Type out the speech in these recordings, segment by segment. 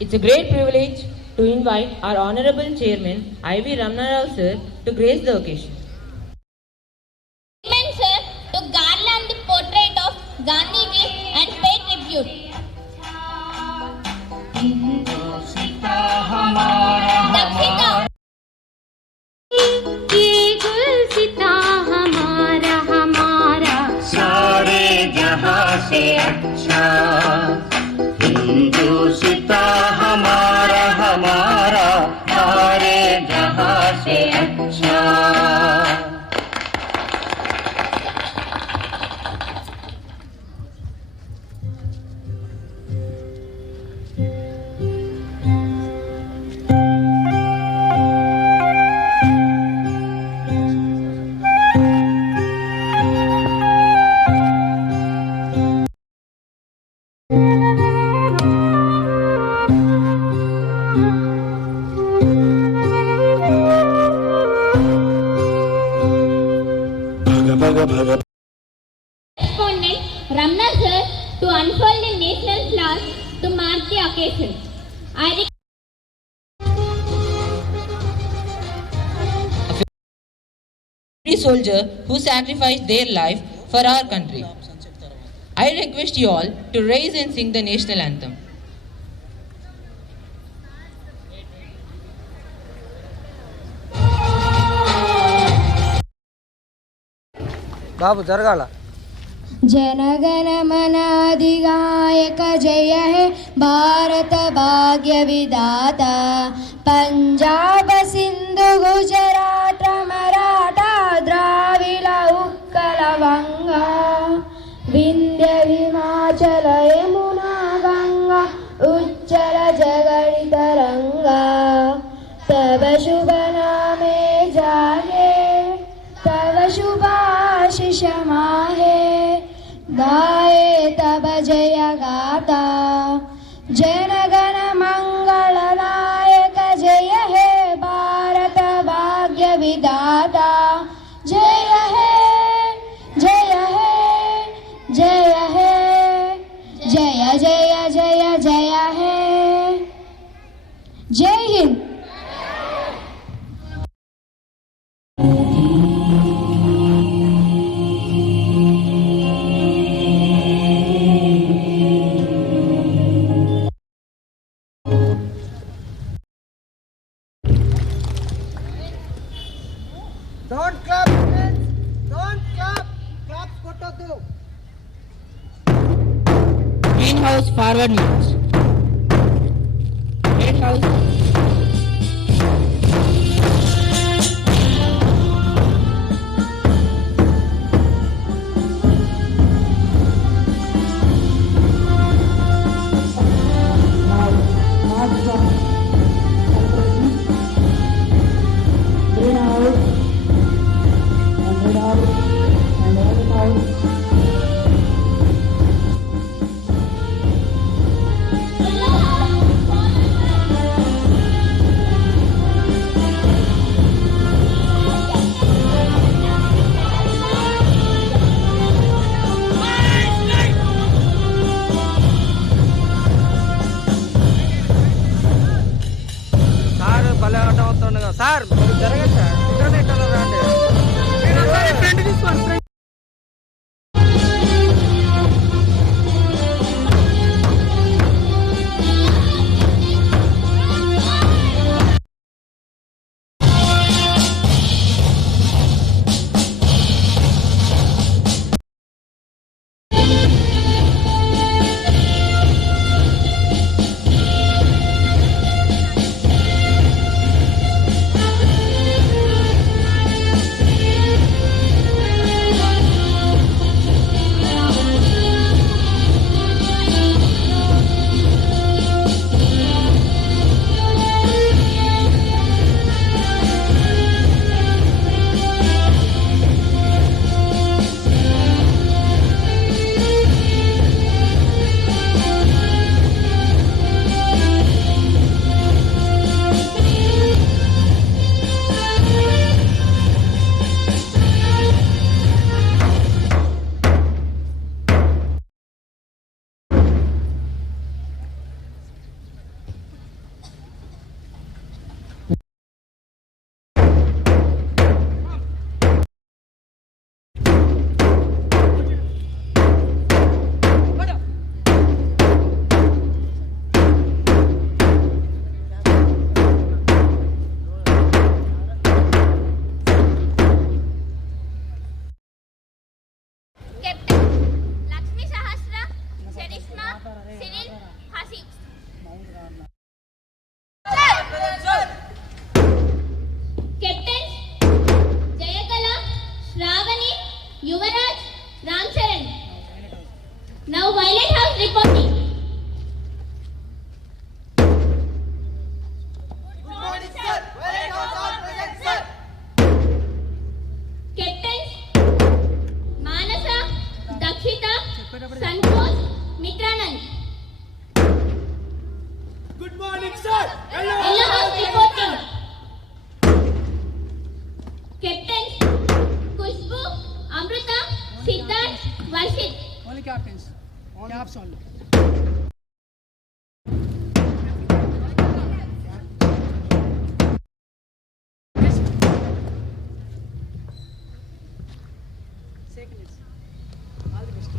It's a great privilege to invite our Honorable Chairman I.V. Ramana Rao sir to grace the occasion. Chairman sir to garland the portrait of Gandhiji and pay tribute. Dakshita. ये गुलसिता हमारा हमारा सारे जहां से अच्छा हिंदुस्ता हमारा हमारा सारे जहां से अच्छा Correspondent Ramana sir to unfold the national flag to mark the occasion. Every soldier who sacrificed their life for our country. I request you all to rise and sing the national anthem. బాబు జరగాల जनगण मनाधिगायक जय हे भारत भाग्य विधाता पंजाब सिंधु गुजरात मराठा द्राविड उत्कल वंगा विंध्य हिमाचल यमुना गंगा उच्चल जगति तरंगा तब शुभ नामे जागे तब शुभाशिष माहे गाए तब जय गाता जनगण मंगल नायक जय हे भारत भाग्य विधाता जय हे जय हे जय हे जय जय जय जय हे जय Hind. Don't clap, friends. Don't clap. Clap photo do. Greenhouse forward march. Red House. కళ్ళు అడ్డం వస్తుంది కదా సార్, జరగదు సార్, ఇక్కడ ఇట్లా రాండి. ఫ్రెండ్ తీసుకోండి, friend. Now Violet House reporting. Good morning, sir. Violet House all present, sir. Captains Manasa, Dakshita, Santosh, Mitranand. Good morning, sir. Yellow House reporting. Captains Kushbu, Amrita, Siddharth, Varshit. Only captains. Caps only. Second. All the best.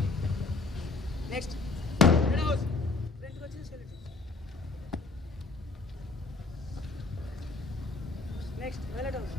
Next. Red House. Front go chase it. Next. Violet House.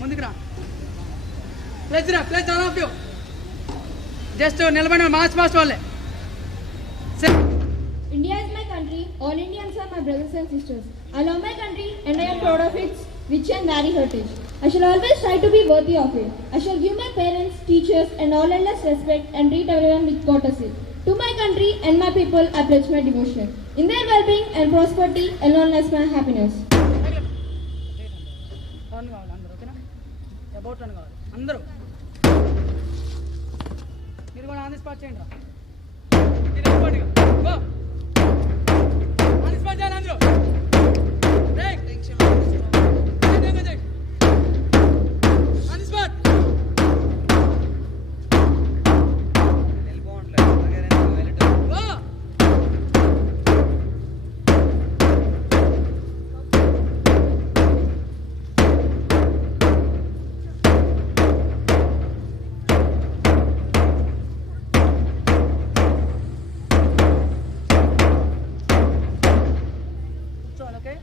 ముందుకు రా place all of you just నిలబడి mass వాళ్ళే. India is my country. All Indians are my brothers and sisters. I love my country and I am proud of its rich and varied heritage. I shall always try to be worthy of it. I shall give my parents, teachers and all endless respect and treat everyone with courtesy. To my country and my people I pledge my devotion. In their well-being and prosperity alone lies my happiness. Turn కావాలి అందరూ, ఓకేనా? About turn కావాలి అందరూ. మీరు కూడా on the spot చేయండి రా. మీరు రెస్పాండ్గా గో ఆన్ ది స్పాట్ చేయాలి అందరూ. Break tension on the spot. వెళ్ళిపోవట్లేదు go. Okay.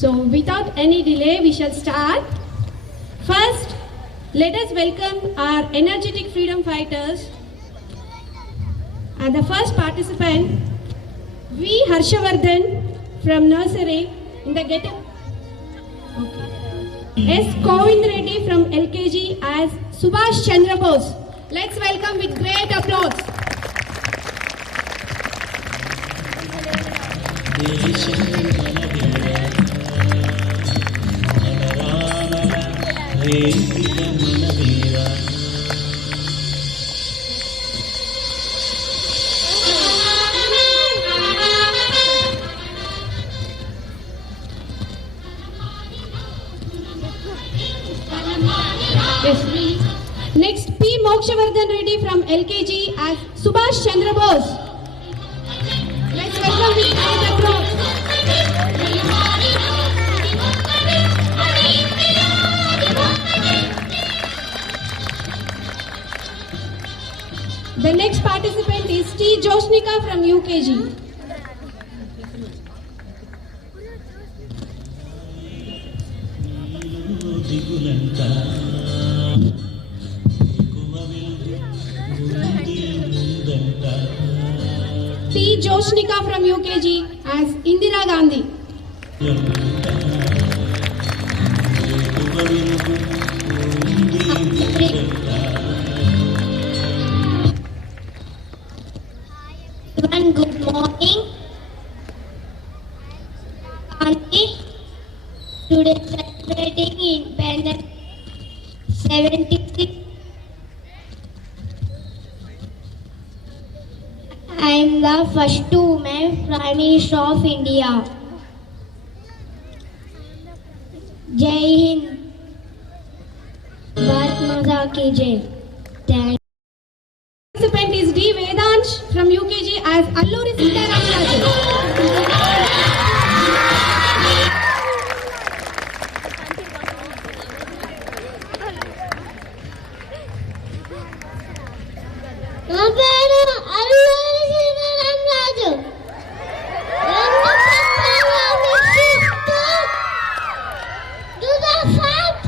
So without any delay we shall start. First Let us welcome our energetic freedom fighters. And the first participant, V. Harshavardhan from nursery in the get. S. Kovind Reddy from LKG as Subhash Chandra Bose. Let's welcome with great applause. Yes. Next, P. Mokshavardhan Reddy from LKG as Subhash Chandra Bose. Let's welcome with great applause. The next participant is T. Joshnika from UKG. T. Joshnika from UKG as Indira Gandhi. Everyone, good morning. Gandhi. Today celebrating Independence 76. I am the first woman Prime Minister of India. Jai Hind. Bharat Mata ki Jai. Thank you. Participant is D. Vedansh from UKG as Alluri Sita Ramaraju. నా పేరు అల్లూరి సీతారామరాజు. రెండు చక్రాలు విసిస్తూ to the front.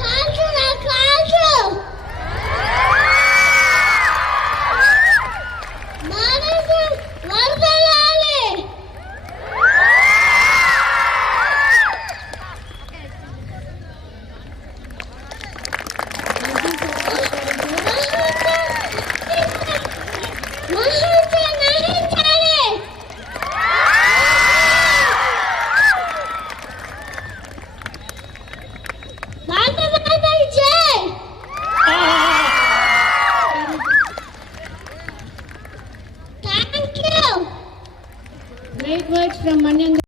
కాల్చు నా కాల్చు. మనసు వర్ధిల్లాలి. Thank you. Great words from Manyan.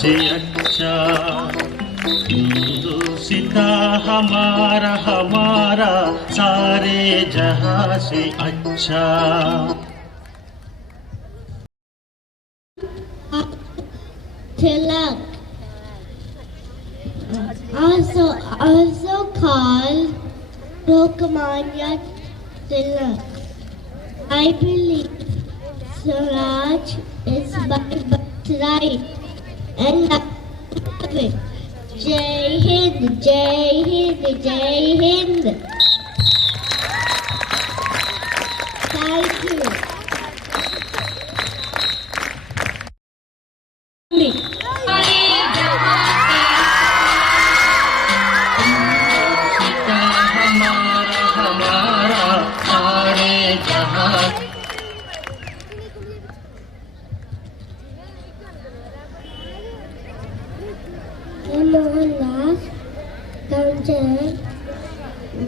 से अच्छा हिंदुस्ता हमारा हमारा सारे जहां से अच्छा. Tilak. Also called Lokmanya Tilak. I believe Swaraj is my birthright and I love it. Jai Hind, Jai Hind, Jai Hind. Thank you. हमारा हमारा सारे जहां. Mohandas Karamchand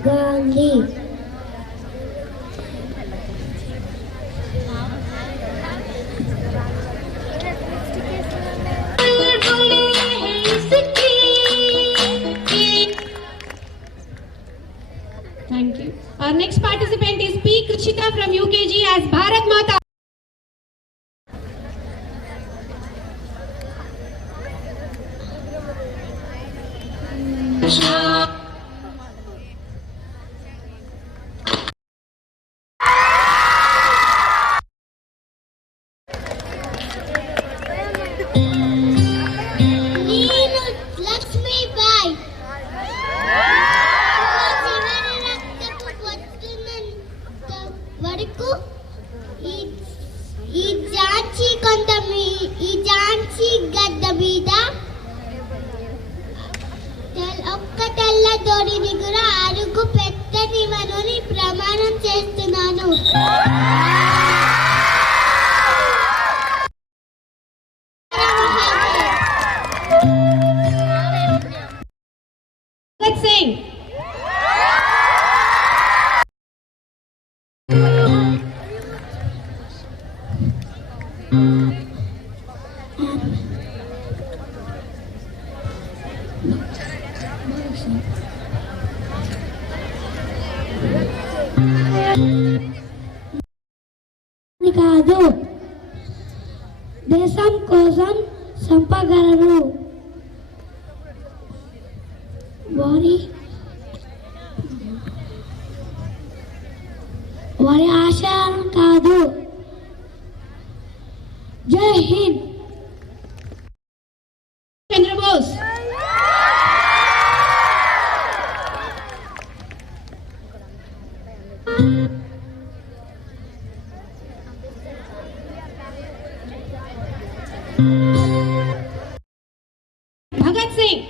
Gandhi. Thank you. Our next participant is P. Krishita from UKG as Bharat Mata. Lakshmi Bai. తోడి దిగుర అరుగు పెట్టనివనని ప్రమాణం చేస్తున్నాను. Let's sing. కాదు దేశం కోసం చంపగలరు. వారి ఆశయాలను కాదు. జై Hind. Chandra Bose. Bhagat Singh.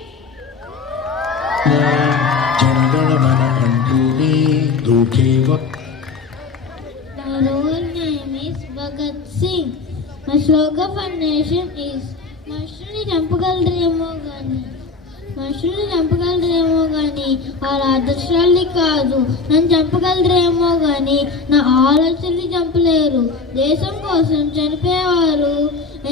My whole name is Bhagat Singh. My slogan for nation is మనుషుల్ని చంపగలరేమో కానీ వాళ్ళ ఆదర్శాల్ని కాదు. నన్ను చంపగలరేమో కానీ నా ఆలోచనని చంపలేరు. దేశం కోసం చనిపోయేవారు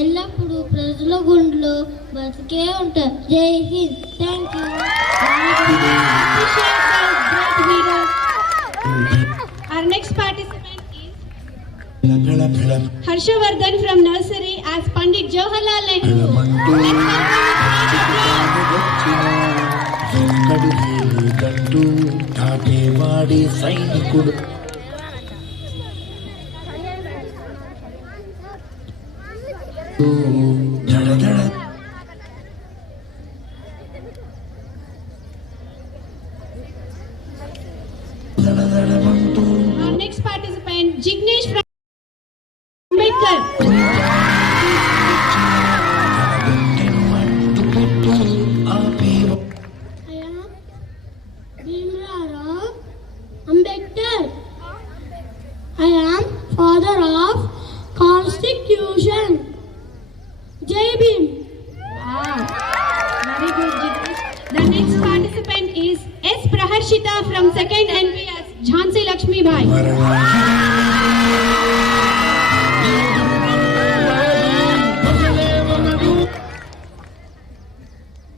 ఎల్లప్పుడూ ప్రజల గుండెలో బతికే ఉంటారు. జై Hind. Thank you. Our next participant is Harshavardhan from nursery as Pandit Jawaharlal Nehru. గండు దాటేవాడి సైనికుడు Our next participant Jignesh from Ambedkar. Ambedkar. I am father of Constitution. Jai Bhim. Wow, very good, Jignesh. The next participant is S. Praharshita from 2nd NPS, Jhansi Lakshmi Bai.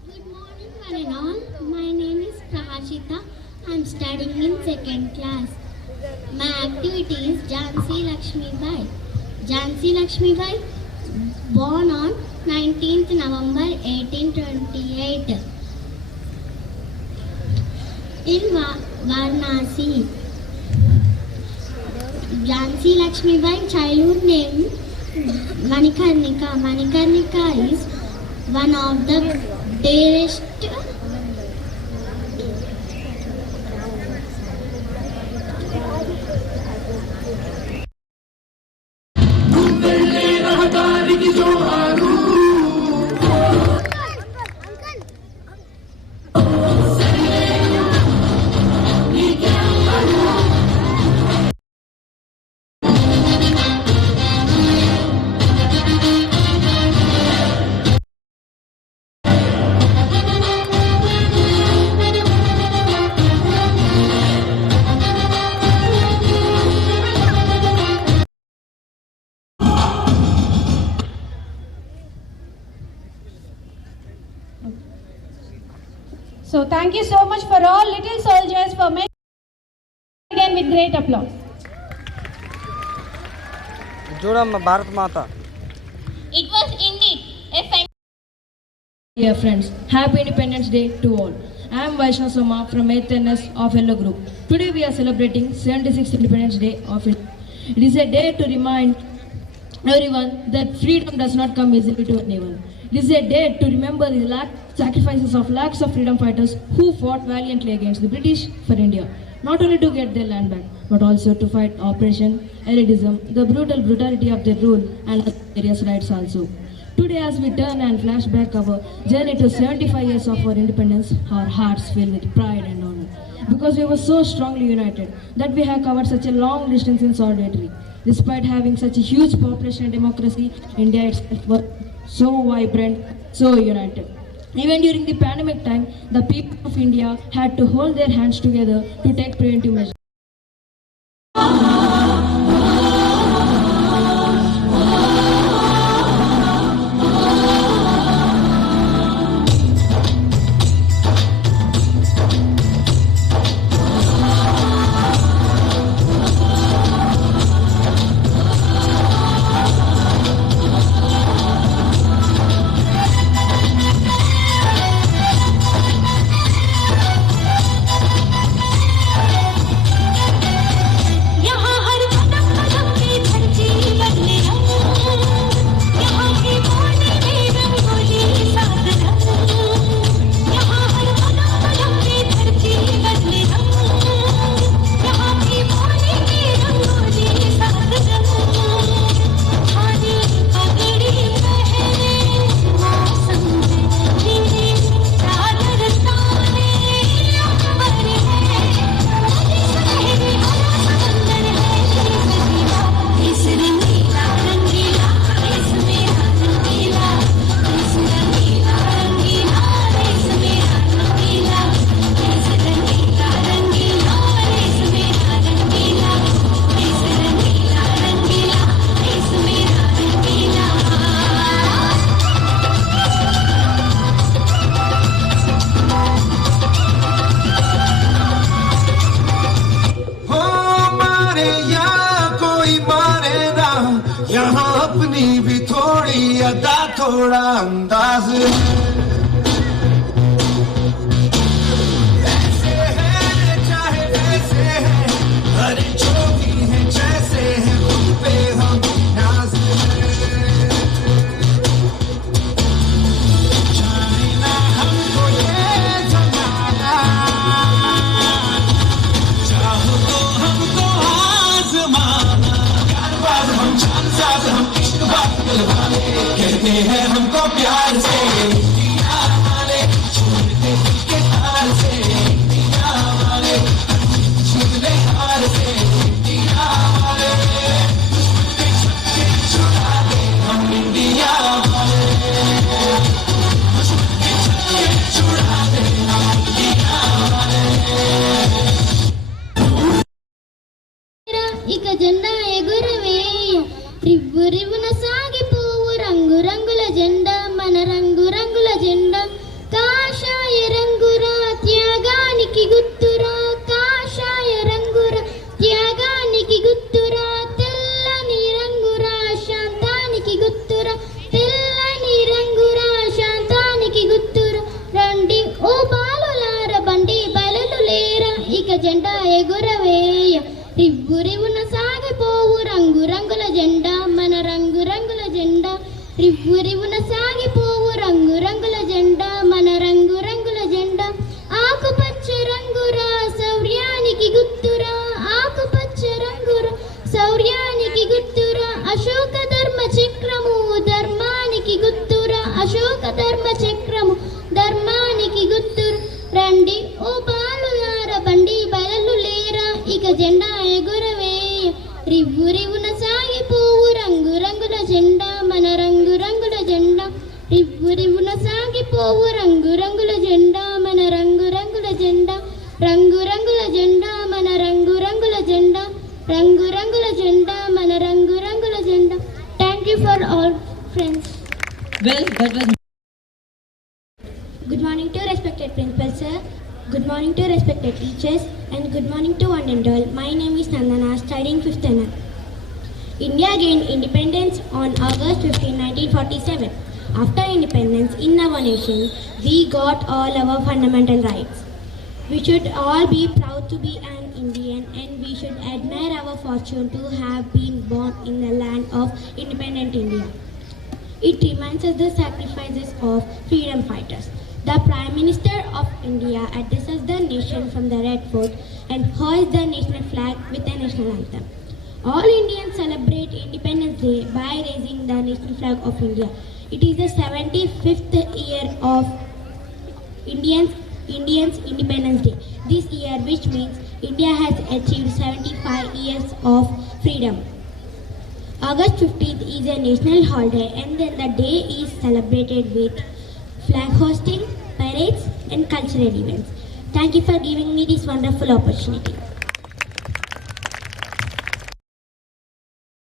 Good morning, one and all. My name is Praharshita. I am studying in 2nd class. My activity is Jhansi Lakshmi Bai. Jhansi Lakshmi Bai, born on 19th November 1828 in Varanasi. Jhansi Lakshmi Bai childhood name Manikarnika. Manikarnika is one of the dearest So thank you so much for all little soldiers for making again with great applause. చూడమ్మ భారత మాత. It was indeed a Dear friends, happy Independence Day to all. I am Vaishnav Soma from 8th NS of Yellow Group. Today we are celebrating 76th Independence Day of India. It is a day to remind everyone that freedom does not come easily to anyone. It is a day to remember the sacrifices of lakhs of freedom fighters who fought valiantly against the British for India, not only to get their land back, but also to fight oppression, elitism, the brutality of their rule, and various rights also. Today, as we turn and flash back our journey to 75 years of our independence, our hearts fill with pride and honor. Because we were so strongly united that we have covered such a long distance in solidarity. Despite having such a huge population and democracy, India itself was so vibrant, so united. Even during the pandemic time, the people of India had to hold their hands together to take preventive measures. यहाँ अपनी भी थोड़ी अदा थोड़ा अंदाज ऐसे है चाहे वैसे है अरे जो भी है जैसे है उन पे हम नाज जाने ना हमको ये जमाना चाहो तो हमको आजमाना हम जानसाज हम इश्क बात दिलवाले कहते हैं हमको प्यार से इंडिया वाले छोड़ते दिल के तार से इंडिया वाले छुड़ले हार से इंडिया वाले छक्के छुड़ा दे हम इंडिया वाले छक्के छुड़ा दे हम इंडिया वाले ఇక జెండా ఎగురవేయ రివ్వు రివ్వున సాగిపోవు రంగు రంగుల జెండా మన రంగు రంగుల జెండా కాషాయ రంగురా త్యాగానికి గుర్తురా కాషాయ రంగురా త్యాగానికి గుర్తురా తెల్లని రంగురా శాంతానికి గుర్తురా తెల్లని రంగురా శాంతానికి గుర్తురా రండి ఓ బాలులార బండి బలలు లేరా ఇక జెండా ఎగురవేయ రివ్వు రివ్వున సాగిపోవు రంగు రంగుల జెండా మన రంగు రంగుల జెండా రివ్వు రివ్వున సాగిపోవు రంగు రంగుల జెండా మన రంగు రంగుల జెండా ఆకుపచ్చ రంగురా శౌర్యానికి గుర్తురా ఆకుపచ్చ రంగురా శౌర్యానికి గుర్తురా అశోక ధర్మ చక్రము ధర్మానికి గుర్తురా అశోక ధర్మ చక్రము ధర్మానికి గుర్తురా రండి ఓ బాలులార బండి బయలు లేరా ఇక జెండా ఎగురవేయ రివ్వు రివ్వున సాగిపోవు రంగు రంగుల జెండా మన రంగు రంగుల జెండా రివ్వు రివ్వున సాగిపోవు రంగు రంగుల జెండా మన రంగు రంగుల జెండా రంగు రంగుల జెండా మన రంగు రంగుల జెండా రంగు రంగుల జెండా మన రంగు రంగుల జెండా thank you for all friends Well, that was Good morning to respected principal sir. Good morning to respected teachers and good morning to one and all. My name is Nandana, studying 5th standard. India gained independence on August 15, 1947. After independence in our nation, we got all our fundamental rights. We should all be proud to be an Indian and we should admire our fortune to have been born in the land of independent India. It reminds us the sacrifices of freedom fighters. The Prime Minister of India addresses the nation from the Red Fort and hoists the national flag with the national anthem. All Indians celebrate Independence Day by raising the national flag of India. It is the 75th year of Indians Independence Day. This year, which means India has achieved 75 years of freedom. August 15th is a national holiday, and then the day is celebrated with flag hosting, parades and cultural events. Thank you for giving me this wonderful opportunity.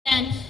Dance.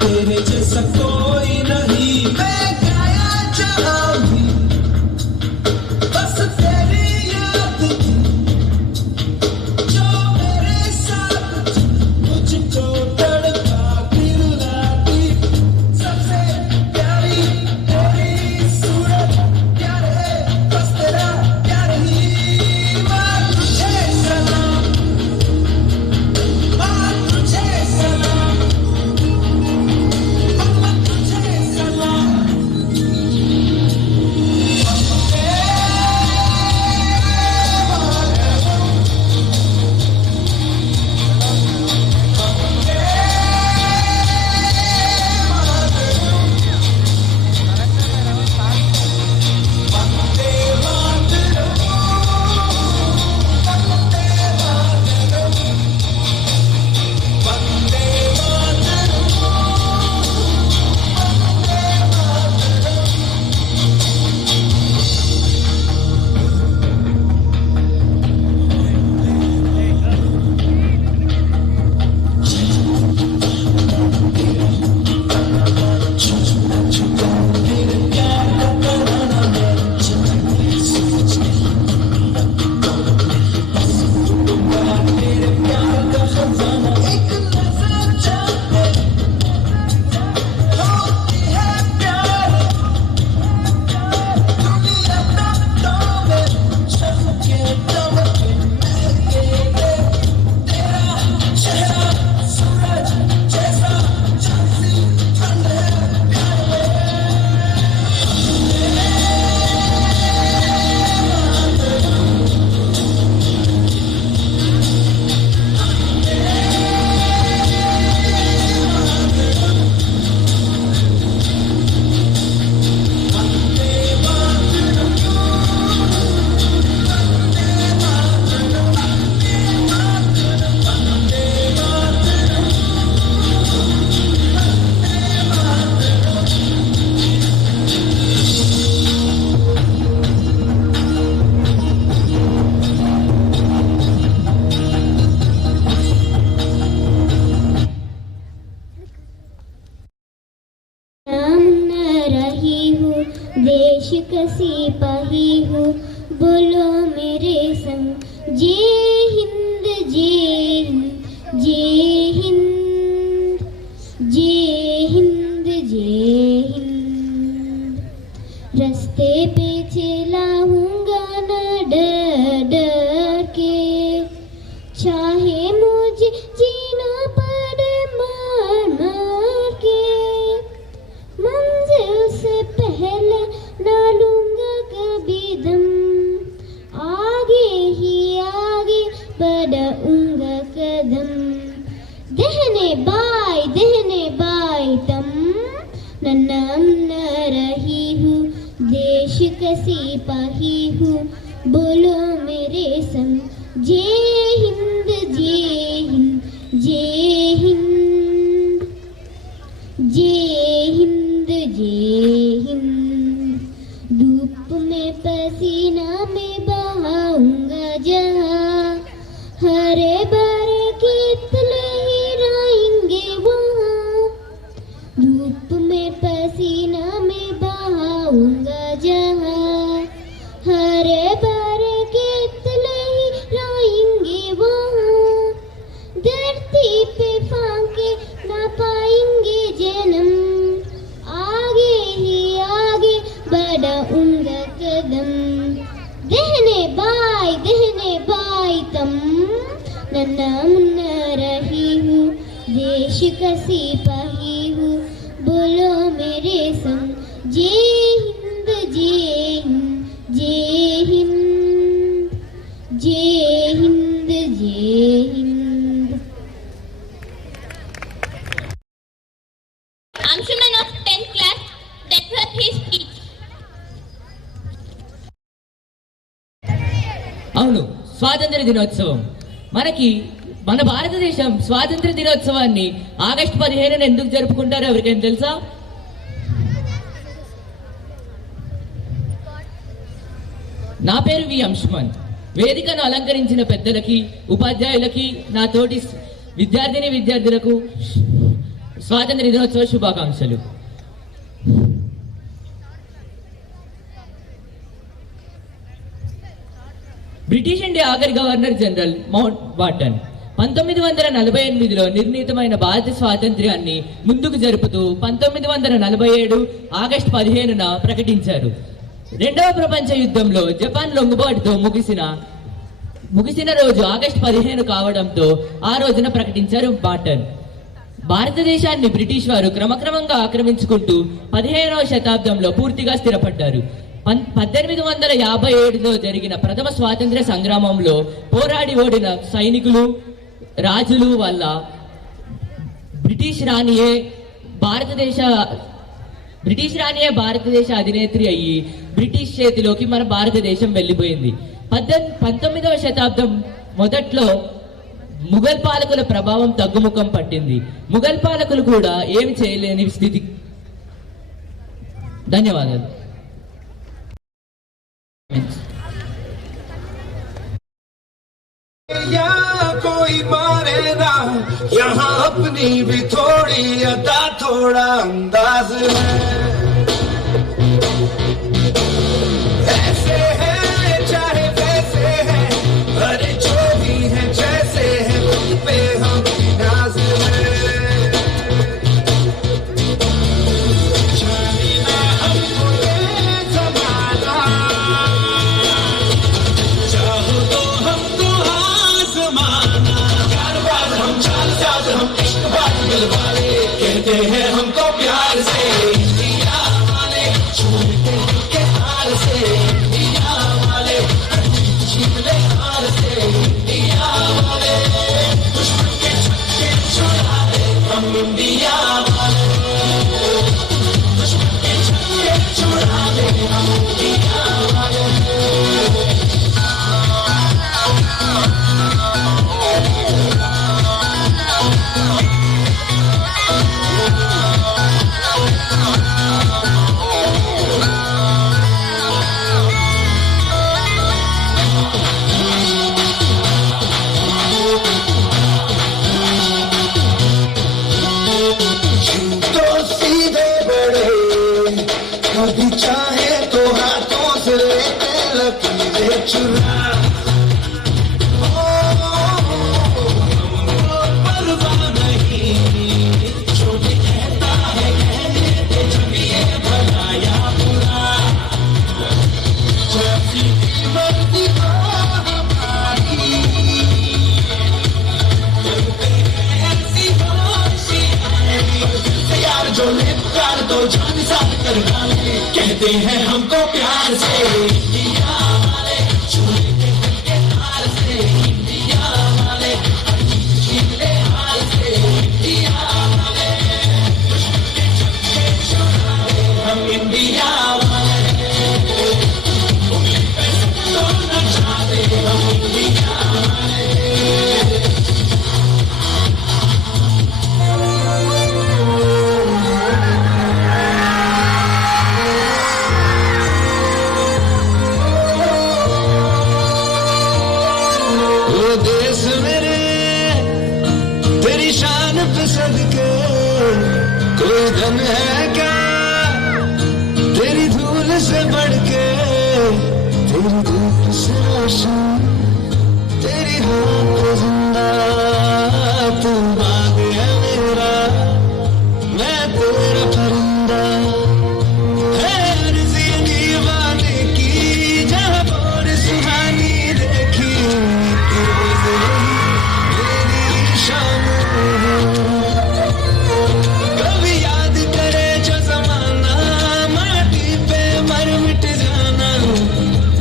तेरे जैसा कोई नहीं, मैं गाया जहाँ भी बस तेरी याद थी, जो मेरे साथ थी, मुझको तड़पा दिलाती। सबसे प्यारी तेरी सूरत, प्यार है बस तेरा प्यार ही। माँ तुझे सलाम, माँ तुझे सलाम, देश का सिपाही हूँ, बोलो मेरे संग जय हिंद जय हिंद जय हिंद जय हिंद जय हिंद। रास्ते पे चलाऊंगा न डर डर के, चाहे मुझे जीना पड़े मार मार के। मंजिल से पहले ना लूंगा कभी दम, आगे ही आगे बढ़ाऊंगा कदम। दहने बाय तम, नाम न रही हूँ, देश का सिपाही हूँ, बोलो मेरे संग जय हिंद जय हिंद जय हिंद। में पसीना में बहाऊंगा जहाँ, हरे भरे खेत लहराएंगे वहाँ। धूप में पसीना में बहाऊंगा जहाँ, हरे भरे खेत लहराएंगे वहाँ। धरती पे फांके ना पाएंगे जन्म, आगे ही आगे बढ़ाऊंगा कदम। दहने बाई तम, नन्ना मुन्ना रही हूँ, देश का सिपाही हूँ, बोलो मेरे संग, जय हिंद जय हिंद जय हिंद जय हिंद जय Hind. Anshuman of 10th class, that was his speech. అవును, స్వాతంత్ర దినోత్సవం. మన భారతదేశం స్వాతంత్ర దినోత్సవాన్ని ఆగస్టు 15న ఎందుకు జరుపుకుంటారో ఎవరికైనా తెలుసా? నా పేరు వి అంశుమన్. వేదికను అలంకరించిన పెద్దలకి, ఉపాధ్యాయులకి, నా తోటి విద్యార్థులకు స్వాతంత్ర దినోత్సవ శుభాకాంక్షలు. బ్రిటిష్ ఇండియా ఆఖరి గవర్నర్ జనరల్ మౌంట్ బాటన్ 1948లో నిర్ణీతమైన భారత స్వాతంత్ర్యాన్ని ముందుకు జరుపుతూ 1947 ఆగస్టు 15న ప్రకటించారు. రెండవ ప్రపంచ యుద్ధంలో జపాన్ లొంగుబాటుతో ముగిసిన రోజు ఆగస్టు 15 కావడంతో ఆ రోజున ప్రకటించారు బాటన్. భారతదేశాన్ని బ్రిటిష్ వారు క్రమక్రమంగా ఆక్రమించుకుంటూ 15వ శతాబ్దంలో పూర్తిగా స్థిరపడ్డారు. 1857లో జరిగిన ప్రథమ స్వాతంత్ర్య సంగ్రామంలో పోరాడి ఓడిన సైనికులు, రాజుల వల్ల బ్రిటిష్ రాణియే భారతదేశ అధినేత్రి అయ్యి బ్రిటిష్ చేతిలోకి మన భారతదేశం వెళ్ళిపోయింది. 19వ శతాబ్దం మొదట్లో ముఘల్ పాలకుల ప్రభావం తగ్గుముఖం పట్టింది. ముఘల్ పాలకులు కూడా ఏమి చేయలేని స్థితి. ధన్యవాదాలు. यहाँ कोई मारे ना, यहाँ अपनी भी थोड़ी अदा थोड़ा अंदाज है। ऐसे है चाहे वैसे है, अरे जो भी है जैसे है, उन पे हम नाज है। जाने ना हमको ये ज़माना, चाहो तो हमको आज़माना। कारवार हम चालसाज हम इश्क़बाज़ दिलवाले, कहते हैं हमको प्यार से इंडिया वाले, छूटते दिल के हार से इंडिया वाले, छीन ले हार से इंडिया वाले, दुश्मन के छक्के छुड़ा दे हम इंडिया वाले, दुश्मन के छक्के छुड़ा दे हम इंडिया वाले। तो सीधे बड़े, कभी चाहे तो हाथों से लेते लकीरें चुरा। हमको परवाह नहीं, जो भी कहता है कहने दे, जब ये भला या बुरा, जैसी भी मर्जी हो हमारी, करते हैं ऐसी होशियारी, यार जो ले पुकार तो जान साथ कर डाले, कहते हैं हमको प्यार से इंडिया वाले, छूटते दिल के हार से इंडिया वाले, छीन ले हार से इंडिया वाले, दुश्मन के छक्के छुड़ा दे हम इंडिया वाले, उंगली पे तो नचा दे हम इंडिया वाले। धन है क्या तेरी धूल से बढ़ के, तेरी धूप से रोशन, तेरी होप जिंदा, तू बाग है मेरा, मैं तेरा परिंदा। है अर्ज़ी दीवाने की जहाँ और सुहानी देखी, कि रोज़ मेरी शाम कभी याद करे जो ज़माना, माटी पे मर मिट जाना,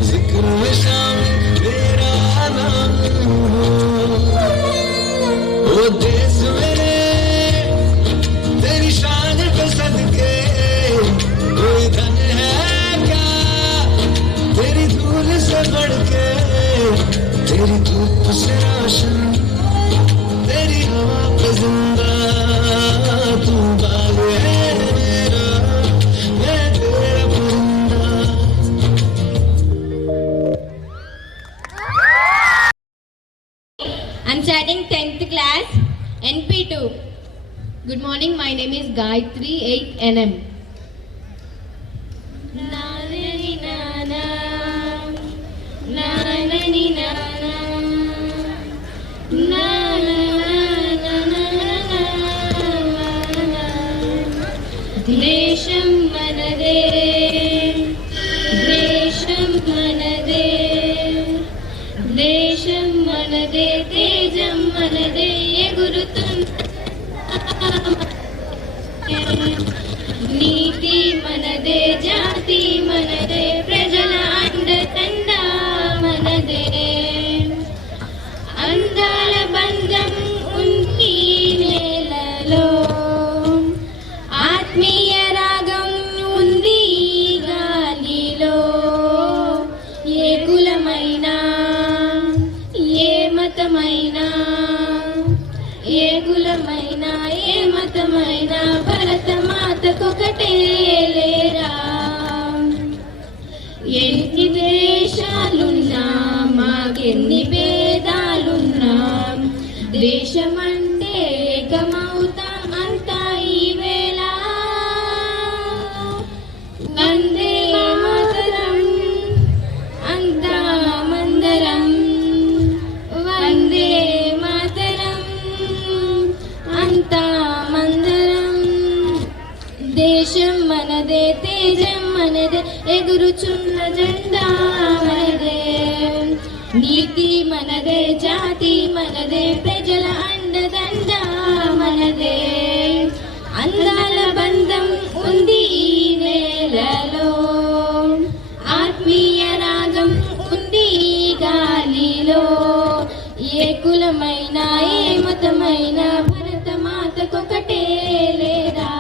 जिक्र में शामिल मेरा नाम ओ देश मेरे, तेरी शान पे सदके, कोई धन है क्या तेरी धूल से बढ़ के, तेरी धूप से रोशन, तेरी हवा पे जिंदा, तू बाग है मेरा, मैं तेरा परिंदा। I'm studying 10th class, NP2. Good morning, my name is Gayatri, 8 NM. Nanani nana, nanani nana, Desham manade, Desham manade, Desham manade, Tejam manade, ye gurutun నీతి మనదే, జాతి మనదే, ప్రజల అండదండ మనదే, అందాల బంధం ఉంది నేలలో, ఆత్మీయ రాగం ఉంది గాలిలో, ఏ కులమైనా ఏ మతమైనా, ఏ కులమైనా ఏ మతమైనా, భరత మాతకొకటే లేరా. ఎన్ని దేశాలున్నా మాకెన్ని భేదాలున్నా, దేశమంటే ఏకమవుతాం అంతా ఈ వేళ. వందే మాతరం అంతా మందరం, వందే మాతరం అంతా మందరం. దేశం మనదే, తేజం మనదే, ఎగురుచున్న జెండా మనదే, నీతి మనదే, జాతి మనదే, ప్రజల అండదండ మనదే, అందాల బంధం ఉంది ఈ నేలలో, ఆత్మీయ రాగం ఉంది ఈ గాలిలో, ఏ కులమైనా ఏ మతమైనా, భరత మాతకొకటే లేరా.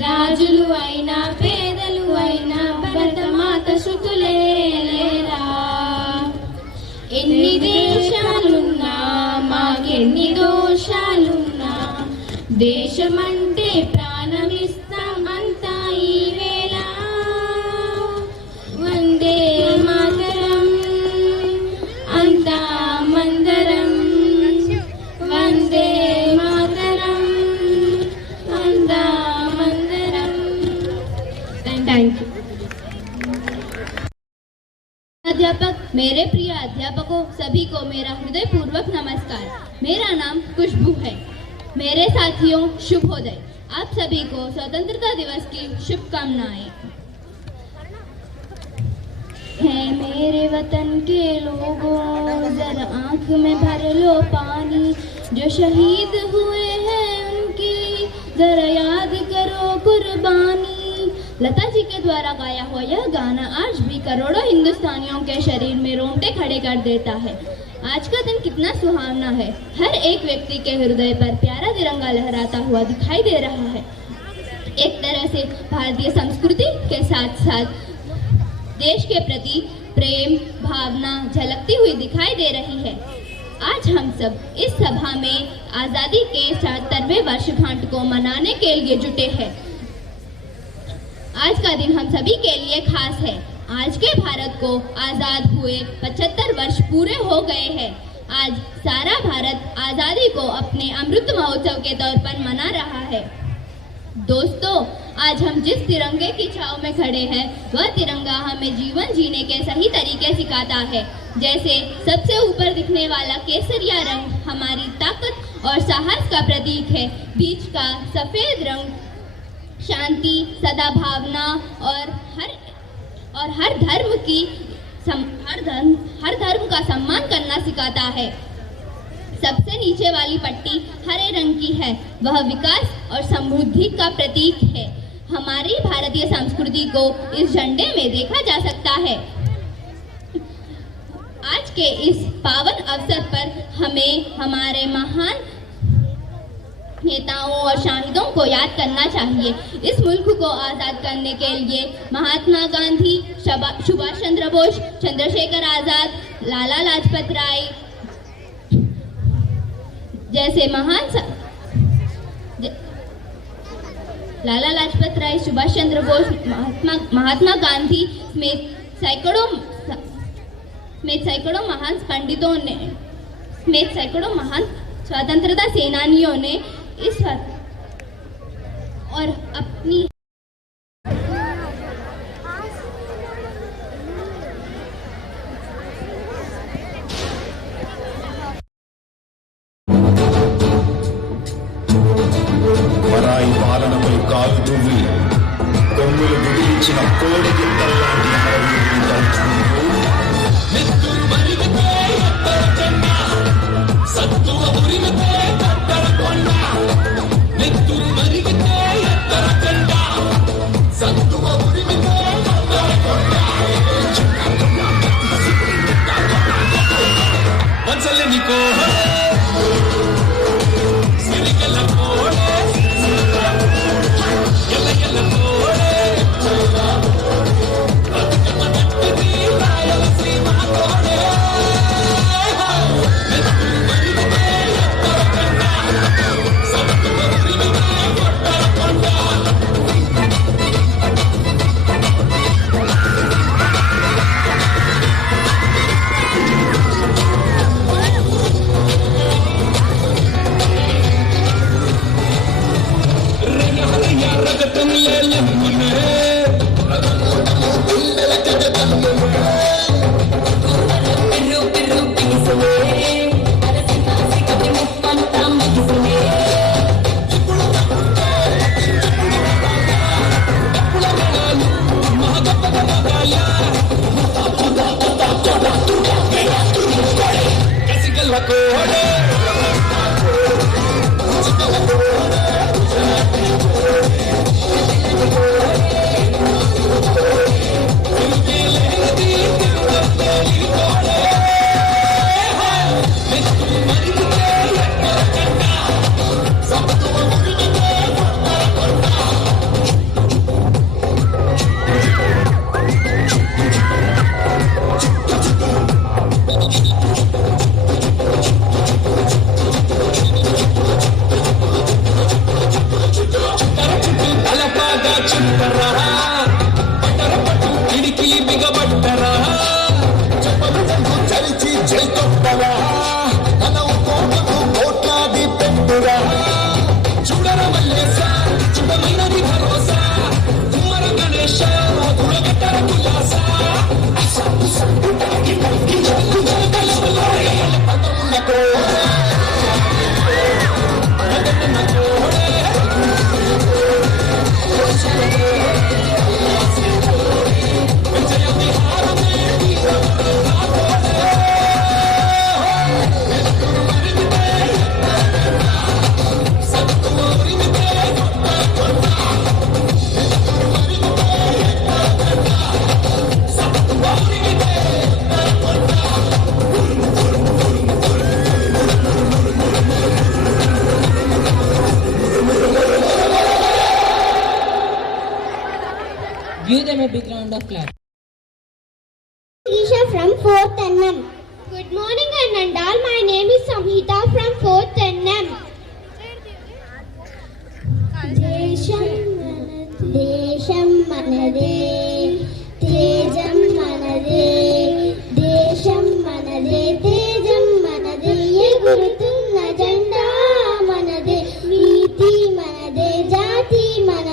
రాజులు అయినా పేదలు అయినా, భరత మాత శృతులే లేరా. ఎన్ని దేశాలున్నా మాకెన్ని దోషాలున్నా, దేశమంటే ప్రాణమిస్తాం అంతా ఈ వేళ. వందే మాతరం అంతా మందరం, వందే మాతరం అంతా మందరం. Thank you. अध्यापक, मेरे प्रिय अध्यापकों, सभी को मेरा हृदय पूर्वक नमस्कार। मेरा नाम खुशबू है। मेरे साथियों, शुभोदय। आप सभी को स्वतंत्रता दिवस की शुभकामनाएं। है मेरे वतन के लोगों, जरा आंख में भर लो पानी, जो शहीद हुए हैं उनकी जरा याद करो कुर्बानी। लता जी के द्वारा गाया हुआ यह गाना आज भी करोड़ों हिंदुस्तानियों के शरीर में रोंगटे खड़े कर देता है। आज का दिन कितना सुहावना है। हर एक व्यक्ति के हृदय पर प्यारा तिरंगा लहराता हुआ दिखाई दे रहा है। एक तरह से भारतीय संस्कृति के साथ साथ देश के प्रति प्रेम भावना झलकती हुई दिखाई दे रही है। आज हम सब इस सभा में आज़ादी के 77वें वर्षगांठ को मनाने के लिए जुटे हैं। आज का दिन हम सभी के लिए खास है। आज के भारत को आज़ाद हुए 75 वर्ष पूरे हो गए हैं। आज सारा भारत आज़ादी को अपने अमृत महोत्सव के तौर पर मना रहा है। दोस्तों, आज हम जिस तिरंगे की छाव में खड़े हैं वह तिरंगा हमें जीवन जीने के सही तरीके सिखाता है। जैसे सबसे ऊपर दिखने वाला केसरिया रंग हमारी ताकत और साहस का प्रतीक है। बीच का सफेद रंग शांति, सद्भावना और हर धर्म का सम्मान करना सिखाता है। सबसे नीचे वाली पट्टी हरे रंग की है, वह विकास और समृद्धि का प्रतीक है। हमारी भारतीय संस्कृति को इस झंडे में देखा जा सकता है। आज के इस पावन अवसर पर हमें हमारे महान नेताओं और शहीदों को याद करना चाहिए। इस मुल्क को आज़ाद करने के लिए महात्मा गांधी, सुभाष चंद्र बोस, चंद्रशेखर आज़ाद, लाला लाजपत राय जैसे लाला लाजपत राय, सुभाष चंद्र बोस, महात्मा गांधी सैकड़ों महान पंडितों ने सैकड़ों महान स्वतंत्रता सेनानियों ने इस और अपनी పరాయి పాలనపై కాలు దువ్వి కొమ్ములు విడిచిన కోడి గిత్తల్లాంటి Give them a big round of applause. Isha from 4th NM. Good morning Anandal. My name is Samhita from 4th NM. Desham manade, tejam manade, desham manade, tejam manade, ye gurutunna janda manade, neeti manade, jati manade.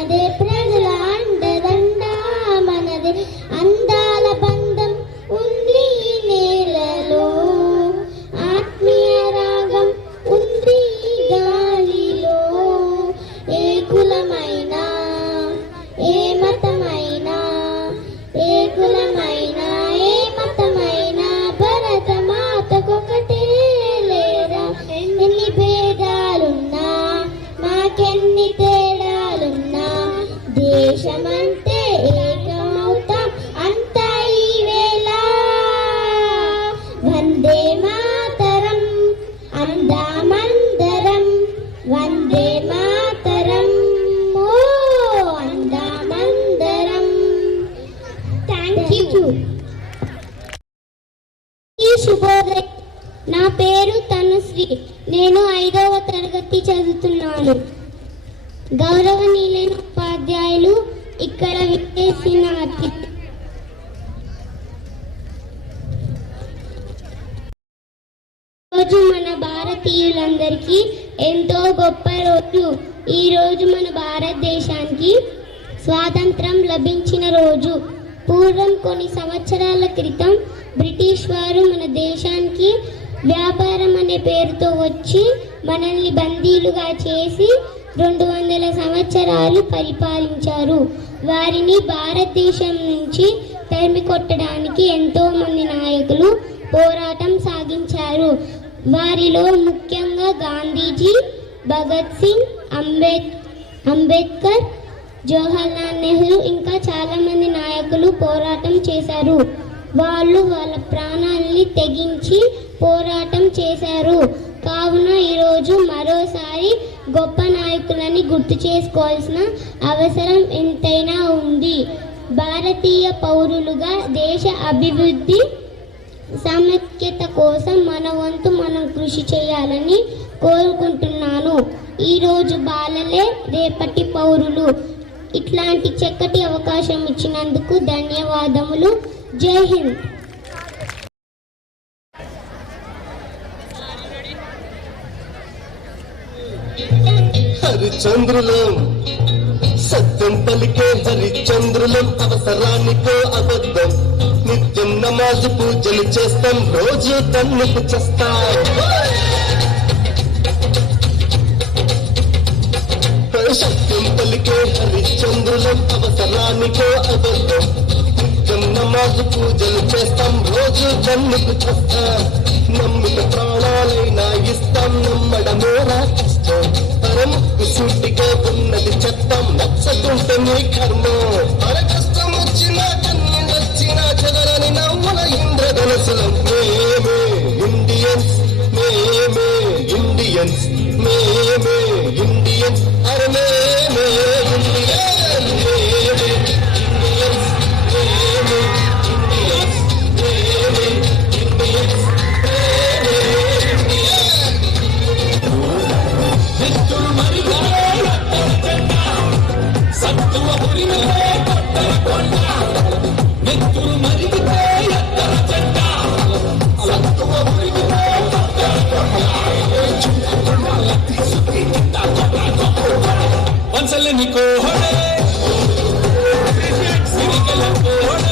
ఈ శుభోదయం. నా పేరు తనుశ్రీ. నేను 5వ తరగతి చదువుతున్నాను. గౌరవనీయులైన ఉపాధ్యాయులు, ఇక్కడ విచ్చేసిన అతిథి, రోజు మన భారతీయులందరికీ ఎంతో గొప్ప రోజు. ఈ రోజు మన భారతదేశానికి స్వాతంత్రం లభించిన రోజు. పూర్వం కొన్ని సంవత్సరాల క్రితం బ్రిటిష్ వారు మన దేశానికి వ్యాపారం అనే పేరుతో వచ్చి మనల్ని బందీలుగా చేసి 200 సంవత్సరాలు పరిపాలించారు. వారిని భారతదేశం నుంచి తరిమి కొట్టడానికి ఎంతో మంది నాయకులు పోరాటం సాగించారు. వారిలో ముఖ్యంగా గాంధీజీ, భగత్ సింగ్, అంబేద్కర్, జవహర్లాల్ నెహ్రూ ఇంకా చాలా మంది నాయకులు పోరాటం చేశారు. వాళ్ళు వాళ్ళ ప్రాణాలని తెగించి పోరాటం చేశారు. కావున ఈరోజు మరోసారి గొప్ప నాయకులని గుర్తు చేసుకోవాల్సిన అవసరం ఎంతైనా ఉంది. భారతీయ పౌరులుగా దేశ అభివృద్ధి సమైక్యత కోసం మన వంతు మనం కృషి చేయాలని కోరుకుంటున్నాను. ఈరోజు బాలలే రేపటి పౌరులు. ఇట్లాంటి చక్కటి అవకాశం ఇచ్చినందుకు ధన్యవాదములు. జై హింద్. హరిచంద్రులం సత్యం పలికే హరిచంద్రులం, అవసరానికో అబద్ధం, నిత్యం నమాజు పూజలు చేస్తాం, రోజు తన్నుకు చేస్తాం. సత్యం పలికే హరిచంద్రులం, అవసరానికో అబద్ధం, నిత్యం నమాజు పూజలు చేస్తాం, రోజు తన్నుకు చేస్తాం. నమ్మిన ప్రాణాలైనా ఇస్తాం, నమ్మడమేరా కష్టం, పరముక్కు సూటిగా ఉన్నది చెత్తం, నచ్చకుంటే నీ కర్మం. మన కష్టం వచ్చినా కన్నీళ్ళొచ్చినా చెదరని నవ్వుల ఇంద్రధనసులం. మేమే ఇండియన్స్, మేమే ఇండియన్స్, మేమే ఇండియన్స్, అరే మేమే ఇండియన్స్, మేమే ఇండియన్స్, మేమే ఇండియన్స్, మేమే ఇండియన్స్. ಒಂದ್ಸಲ ಹೊಡೆ ಸಿರಿಗೆಲ್ಲ ಹೊಡೆ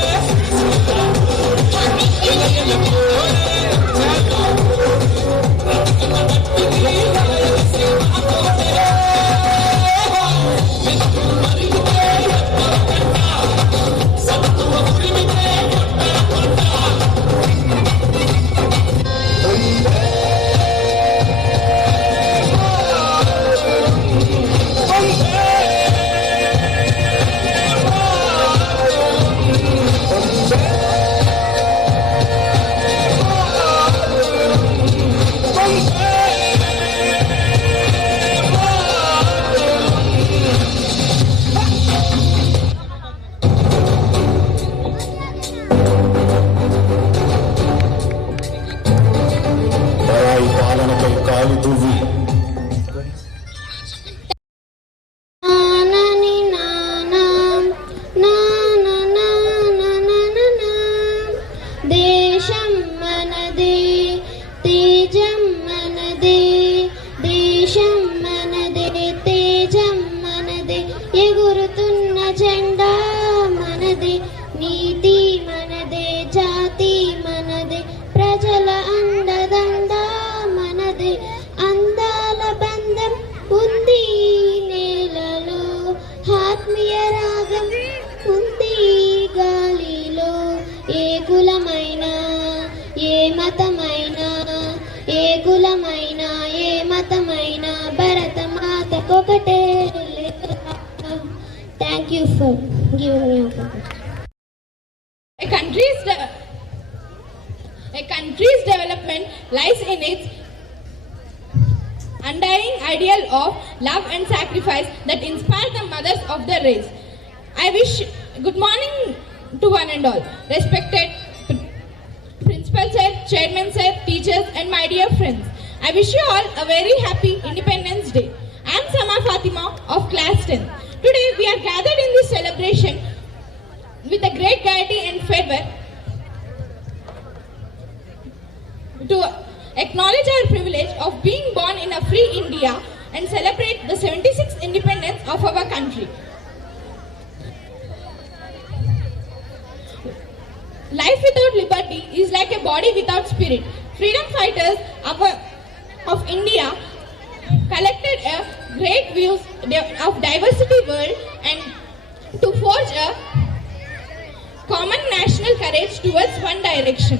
Thank you for giving me opportunity. A country's development lies in its undying ideal of love and sacrifice that inspires the mothers of the race. Good morning to one and all. Respected Principal Sir, Chairman Sir, teachers and my dear friends. I wish you all a very happy Independence Day. I am Sama Fatima of class 10. Today we are gathered in this celebration with a great gaiety and fervor to acknowledge our privilege of being born in a free India and celebrate the 76th independence of our country. Life without liberty is like a body without spirit. Freedom fighters of India collected a great views of diversity world and to forge a common national courage towards one direction.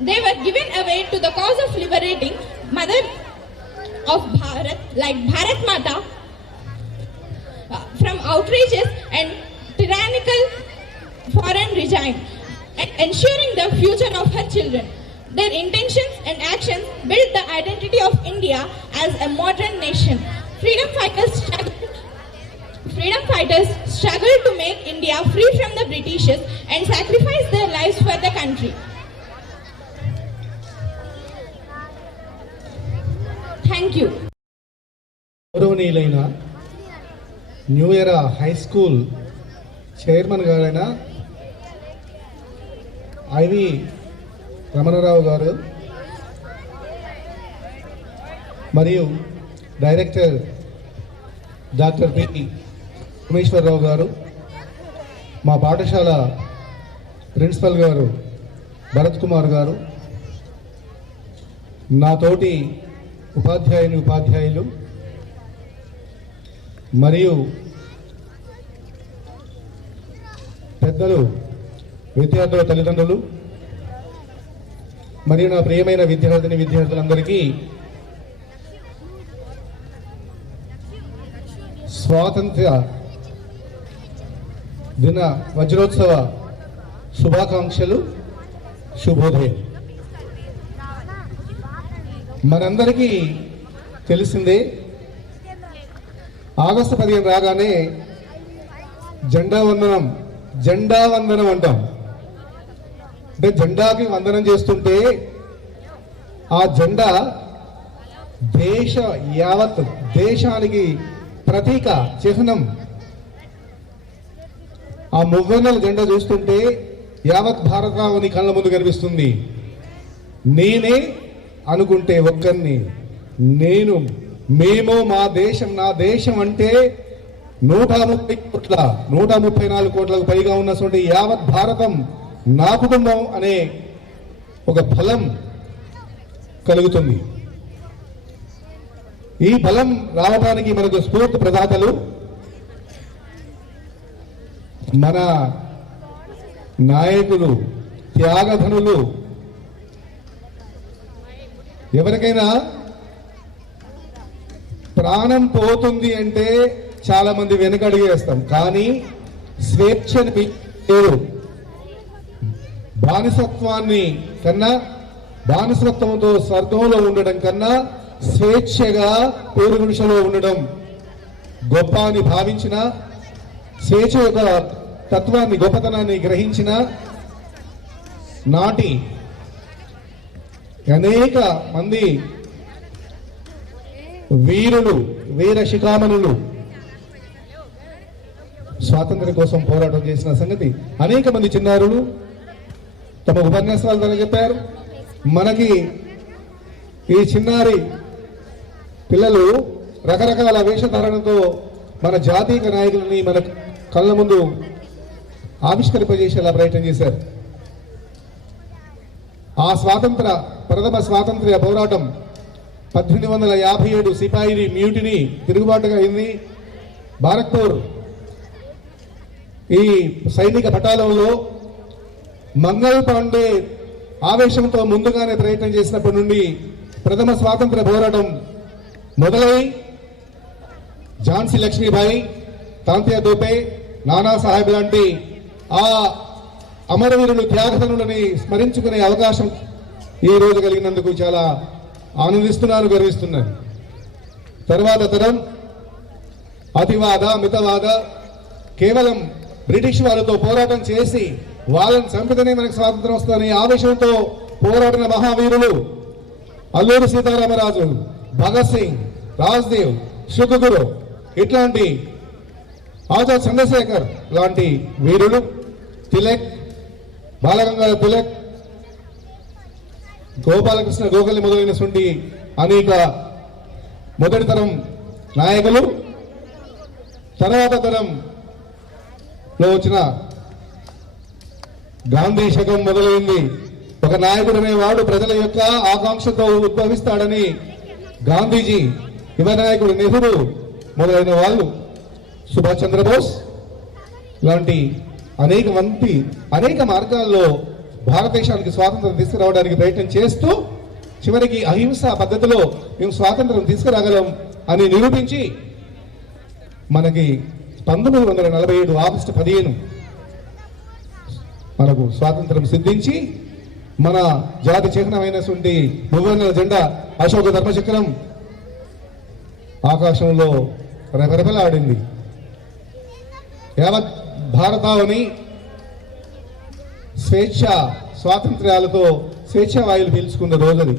They were given away to the cause of liberating Mother of Bharat, like Bharat Mata, from outrages and tyrannical foreign regime, and ensuring the future of her children. Their intentions and actions built the identity of India as a modern nation. Freedom fighters struggled to make India free from the Britishers and sacrificed their lives for the country. Thank you. గౌరవనీయులైన new era high school chairman గారైన IV Ramana Rao గారు మరియు director doctor P Umeswara Rao గారు, మా పాఠశాల principal గారు భరత్ కుమార్ గారు, నా తోటి ఉపాధ్యాయులు మరియు పెద్దలు, విద్యార్థుల తల్లిదండ్రులు మరియు నా ప్రియమైన విద్యార్థులందరికీ స్వాతంత్ర్య దిన వజ్రోత్సవ శుభాకాంక్షలు, శుభోదయం. మనందరికీ తెలిసిందే, ఆగస్టు 15 రాగానే జెండా వందనం అంటాం. అంటే జెండాకి వందనం చేస్తుంటే ఆ జెండా యావత్ దేశానికి ప్రతీక, చిహ్నం. ఆ మువ్వన్నెల జెండా చూస్తుంటే యావత్ భారతావని కళ్ళ ముందు కనిపిస్తుంది. నేనే అనుకుంటే ఒక్కరిని, మేము మా దేశం, నా దేశం అంటే 134 కోట్లకు పైగా ఉన్నటువంటి యావత్ భారతం నా కుటుంబం అనే ఒక బలం కలుగుతుంది. ఈ బలం రావడానికి మనకు స్ఫూర్తి ప్రదాతలు మన నాయకులు, త్యాగధనులు. ఎవరికైనా ప్రాణం పోతుంది అంటే చాలా మంది వెనకడుగు వేస్తాం, కానీ స్వేచ్ఛని పేరు బానిసత్వాన్ని కన్నా, బానిసత్వంతో స్వర్గంలో ఉండడం కన్నా స్వేచ్ఛగా పేరు గుడిసెలో ఉండడం గొప్ప అని భావించిన, స్వేచ్ఛ యొక్క తత్వాన్ని, గొప్పతనాన్ని గ్రహించిన నాటి అనేక మంది వీరులు, వీర శిఖామణులు స్వాతంత్ర్యం కోసం పోరాటం చేసిన సంగతి అనేక మంది చిన్నారులు తమ ఉపన్యాసాల ద్వారా చెప్పారు. మనకి ఈ చిన్నారి పిల్లలు రకరకాల వేషధారణతో మన జాతీయ నాయకులని మన కళ్ళ ముందు ఆవిష్కరింపజేసేలా ప్రయత్నం చేశారు. ఆ ప్రథమ స్వాతంత్ర్య పోరాటం 1857 సిపాయి మ్యూటిని తిరుగుబాటుగా అయింది. భారత్పూర్ ఈ సైనిక పటాలంలో మంగళ్ పాండే ఆవేశంతో ముందుగానే ప్రయత్నం చేసినప్పటి నుండి ప్రథమ స్వాతంత్ర పోరాటం మొదలై ఝాన్సీ లక్ష్మీబాయి, తాంతియా తోపే, నానా సాహెబ్ లాంటి ఆ అమరవీరులు, త్యాగధనులని స్మరించుకునే అవకాశం ఈ రోజు కలిగినందుకు చాలా ఆనందిస్తున్నాను, గర్విస్తున్నాను. తర్వాత తరం అతివాద, మితవాద, కేవలం బ్రిటిష్ వాళ్ళతో పోరాటం చేసి వాళ్ళని చంపితేనే మనకు స్వాతంత్రం వస్తుందని ఆవేశంతో పోరాడిన మహావీరులు అల్లూరి సీతారామరాజు, భగత్ సింగ్, రాజ్దేవ్, సుఖగురు, ఇట్లాంటి ఆజాద్ చంద్రశేఖర్ లాంటి వీరులు, తిలక్, బాలగంగాధర తిలక్, గోపాలకృష్ణ గోఖలే మొదలైనటువంటి అనేక మొదటి తరం నాయకులు, తర్వాత తరంలో వచ్చిన గాంధీ శకం మొదలైంది. ఒక నాయకుడు అనేవాడు ప్రజల యొక్క ఆకాంక్షతో ఉద్భవిస్తాడని గాంధీజీ, యువ నాయకుడు నెహ్రూ మొదలైన వాళ్ళు, సుభాష్ చంద్రబోస్ లాంటి అనేక మార్గాల్లో భారతదేశానికి స్వాతంత్రం తీసుకురావడానికి ప్రయత్నం చేస్తూ చివరికి అహింసా పద్ధతిలో మేము స్వాతంత్రం తీసుకురాగలం అని నిరూపించి మనకి 1947 ఆగస్టు 15 మనకు స్వాతంత్రం సిద్ధించి మన జాతి చిహ్నమైనటువంటి భువన జెండా అశోక ధర్మచక్రం ఆకాశంలో రెపరెపలాడింది. యావత్ భారతావని స్వాతంత్ర్యాలతో స్వేచ్ఛా వాయులు పీల్చుకున్న రోజుది.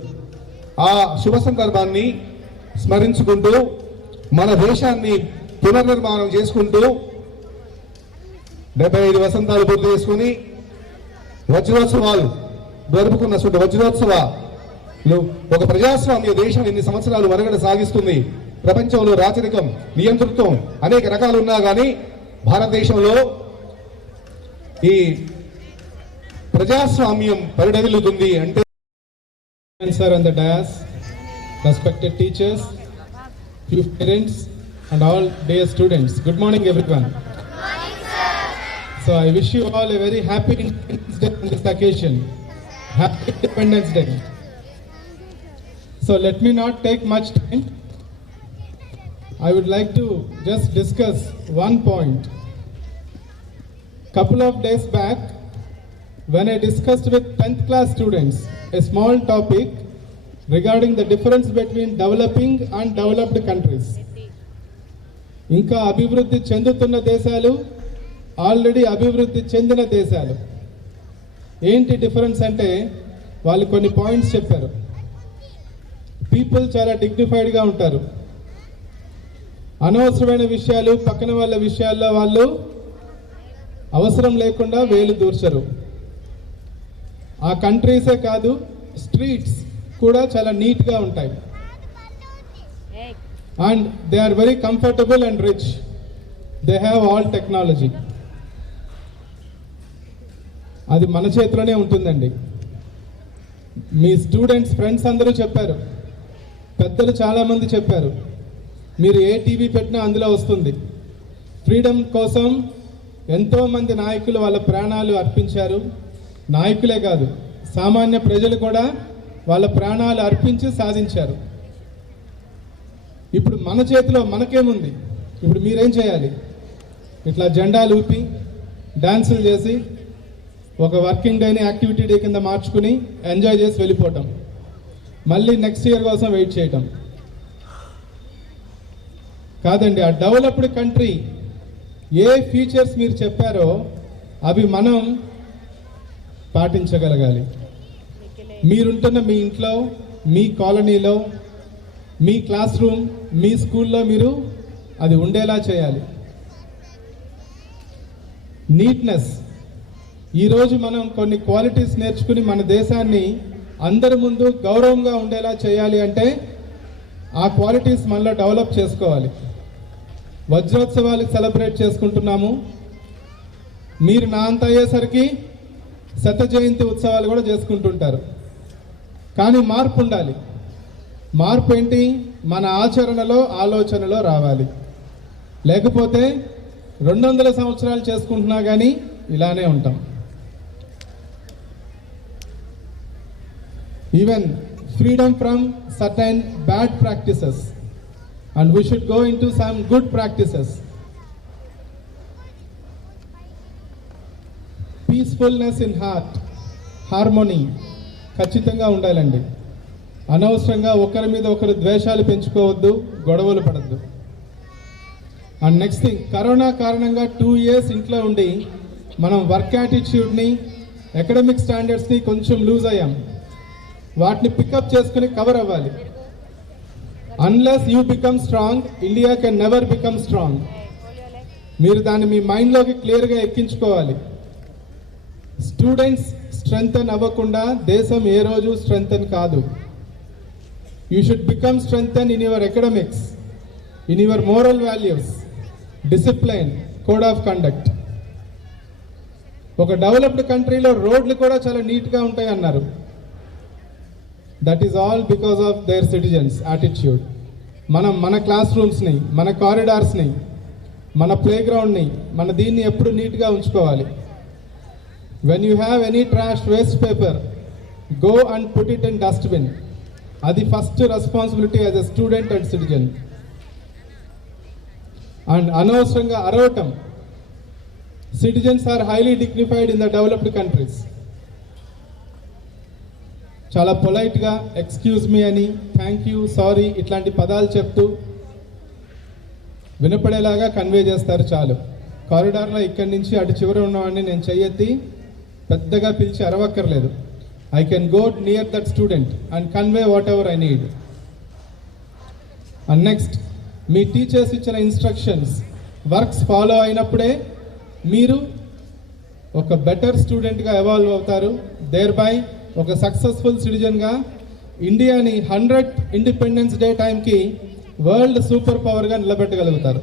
ఆ శుభ సందర్భాన్ని స్మరించుకుంటూ మన దేశాన్ని పునర్నిర్మాణం చేసుకుంటూ 75 వసంతాలు పూర్తి చేసుకుని వజ్రోత్సవాలు జరుపుకున్నటువంటి వజ్రోత్సవాలు ఒక ప్రజాస్వామ్య దేశం ఎన్ని సంవత్సరాలు మనుగడ సాగిస్తుంది. ప్రపంచంలో రాచరికం, నియంతృత్వం అనేక రకాలు ఉన్నా కానీ భారతదేశంలో ఈ ప్రజాస్వామ్యం పరిడవిల్లుతుంది అంటే. Sir on the dais, respected teachers, few parents and all dear students. Good morning everyone. Good morning sir. So I wish you all a very happy Independence Day on this occasion. Happy Independence Day. So let me not take much time. I would like to just discuss one point. Couple of days back, when I discussed with 10th class students a small topic regarding the difference between developing and developed countries. ఇంకా అభివృద్ధి చెందుతున్న దేశాలు, already అభివృద్ధి చెందిన దేశాలు ఏంటి difference అంటే వాళ్ళు కొన్ని పాయింట్స్ చెప్పారు. పీపుల్ చాలా డిగ్నిఫైడ్గా ఉంటారు. అనవసరమైన విషయాలు, పక్కన వాళ్ళ విషయాల్లో వాళ్ళు అవసరం లేకుండా వేలు దూర్చరు. ఆ కంట్రీసే కాదు, స్ట్రీట్స్ కూడా చాలా నీట్గా ఉంటాయి. And they are very comfortable and rich. They have all technology. అది మన చేతిలోనే ఉంటుందండి. మీ స్టూడెంట్స్ ఫ్రెండ్స్ అందరూ చెప్పారు, పెద్దలు చాలామంది చెప్పారు, మీరు ఏ టీవీ పెట్టినా అందులో వస్తుంది. ఫ్రీడమ్ కోసం ఎంతోమంది నాయకులు వాళ్ళ ప్రాణాలు అర్పించారు. నాయకులే కాదు, సామాన్య ప్రజలు కూడా వాళ్ళ ప్రాణాలు అర్పించి సాధించారు. ఇప్పుడు మన చేతిలో మనకేముంది? ఇప్పుడు మీరేం చేయాలి? ఇట్లా జెండాలు ఊపి డాన్సులు చేసి ఒక వర్కింగ్ డేని యాక్టివిటీ డే కింద మార్చుకుని ఎంజాయ్ చేసి వెళ్ళిపోవటం, మళ్ళీ నెక్స్ట్ ఇయర్ కోసం వెయిట్ చేయటం కాదండి. ఆ డెవలప్డ్ కంట్రీ ఏ ఫీచర్స్ మీరు చెప్పారో అవి మనం పాటించగలగాలి. మీరుంటున్న మీ ఇంట్లో, మీ కాలనీలో, మీ క్లాస్ రూమ్, మీ స్కూల్లో మీరు అది ఉండేలా చేయాలి. నీట్నెస్. ఈరోజు మనం కొన్ని క్వాలిటీస్ నేర్చుకుని మన దేశాన్ని అందరి ముందు గౌరవంగా ఉండేలా చేయాలి అంటే ఆ క్వాలిటీస్ మనలో డెవలప్ చేసుకోవాలి. వజ్రోత్సవాలు సెలబ్రేట్ చేసుకుంటున్నాము. మీరు నా అంత అయ్యేసరికి శత జయంతి ఉత్సవాలు కూడా చేసుకుంటుంటారు. కానీ మార్పు ఉండాలి. మార్పు ఏంటి? మన ఆచరణలో, ఆలోచనలో రావాలి. లేకపోతే 200 సంవత్సరాలు చేసుకుంటున్నా కానీ ఇలానే ఉంటాం. Even freedom from certain bad practices and we should go into some good practices. Peacefulness in heart, harmony ఖచ్చితంగా ఉండాలండి. అనవసరంగా ఒకరి మీద ఒకరు ద్వేషాలు పెంచుకోవద్దు, గొడవలు పడద్దు. అండ్ నెక్స్ట్ థింగ్, కరోనా కారణంగా 2 years ఇంట్లో ఉండి మనం వర్క్ యాటిట్యూడ్ని, అకాడమిక్ స్టాండర్డ్స్ని కొంచెం లూజ్ అయ్యాం. వాటిని పికప్ చేసుకుని కవర్ అవ్వాలి. Unless you become strong, India can never become strong. మీరు దాన్ని మీ మైండ్లోకి క్లియర్గా ఎక్కించుకోవాలి. స్టూడెంట్స్ స్ట్రెంగ్తన్ అవ్వకుండా దేశం ఏ రోజు స్ట్రెంగ్తన్ కాదు. You should become strengthen in your academics, in your moral values, discipline, code of conduct. ఒక డెవలప్డ్ కంట్రీలో రోడ్లు కూడా చాలా నీట్గా ఉంటాయి అన్నారు. That is all because of their citizens attitude. మనం మన క్లాస్ రూమ్స్ని, మన కారిడార్స్ని, మన ప్లేగ్రౌండ్ని, మన దీన్ని ఎప్పుడు నీట్గా ఉంచుకోవాలి. When you have any trash, waste paper, go and put it in dustbin. అది first responsibility as a student and citizen. And అనవసరంగా అరవటం. Citizens are highly dignified in the developed countries. చాలా పొలైట్గా ఎక్స్క్యూజ్ మీ అని, thank you, sorry ఇట్లాంటి పదాలు చెప్తూ వినపడేలాగా convey చేస్తారు చాలు. కారిడార్లో ఇక్కడి నుంచి అటు చివర ఉన్నవాడిని నేను చెయ్యెత్తి పెద్దగా పిలిచి అరవక్కర్లేదు. I can go near that student and convey whatever I need. And next, మీ టీచర్స్ ఇచ్చిన ఇన్స్ట్రక్షన్స్, వర్క్స్ ఫాలో అయినప్పుడే మీరు ఒక బెటర్ స్టూడెంట్గా ఎవాల్వ్ అవుతారు. దేర్ బై ఒక సక్సెస్ఫుల్ సిటిజన్గా ఇండియాని 100th ఇండిపెండెన్స్ డే టైంకి వరల్డ్ సూపర్ పవర్గా నిలబెట్టగలుగుతారు.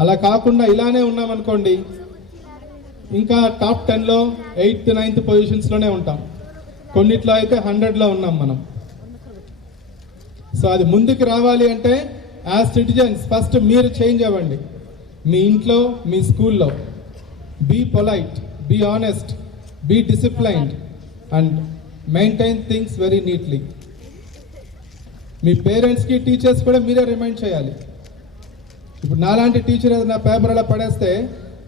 అలా కాకుండా ఇలానే ఉన్నామనుకోండి, ఇంకా టాప్ 10లో 8th 9th పొజిషన్స్లోనే ఉంటాం. కొన్నిట్లో అయితే 100లో ఉన్నాం మనం. సో అది ముందుకు రావాలి అంటే యాజ్ సిటిజన్స్ ఫస్ట్ మీరు చేంజ్ అవ్వండి. మీ ఇంట్లో, మీ స్కూల్లో be polite, be honest, be disciplined and maintain things very neatly. మీ పేరెంట్స్కి, టీచర్స్ కూడా మీరే రిమైండ్ చేయాలి. ఇప్పుడు నాలాంటి టీచర్ ఏదైనా పేపర్ అలా పడేస్తే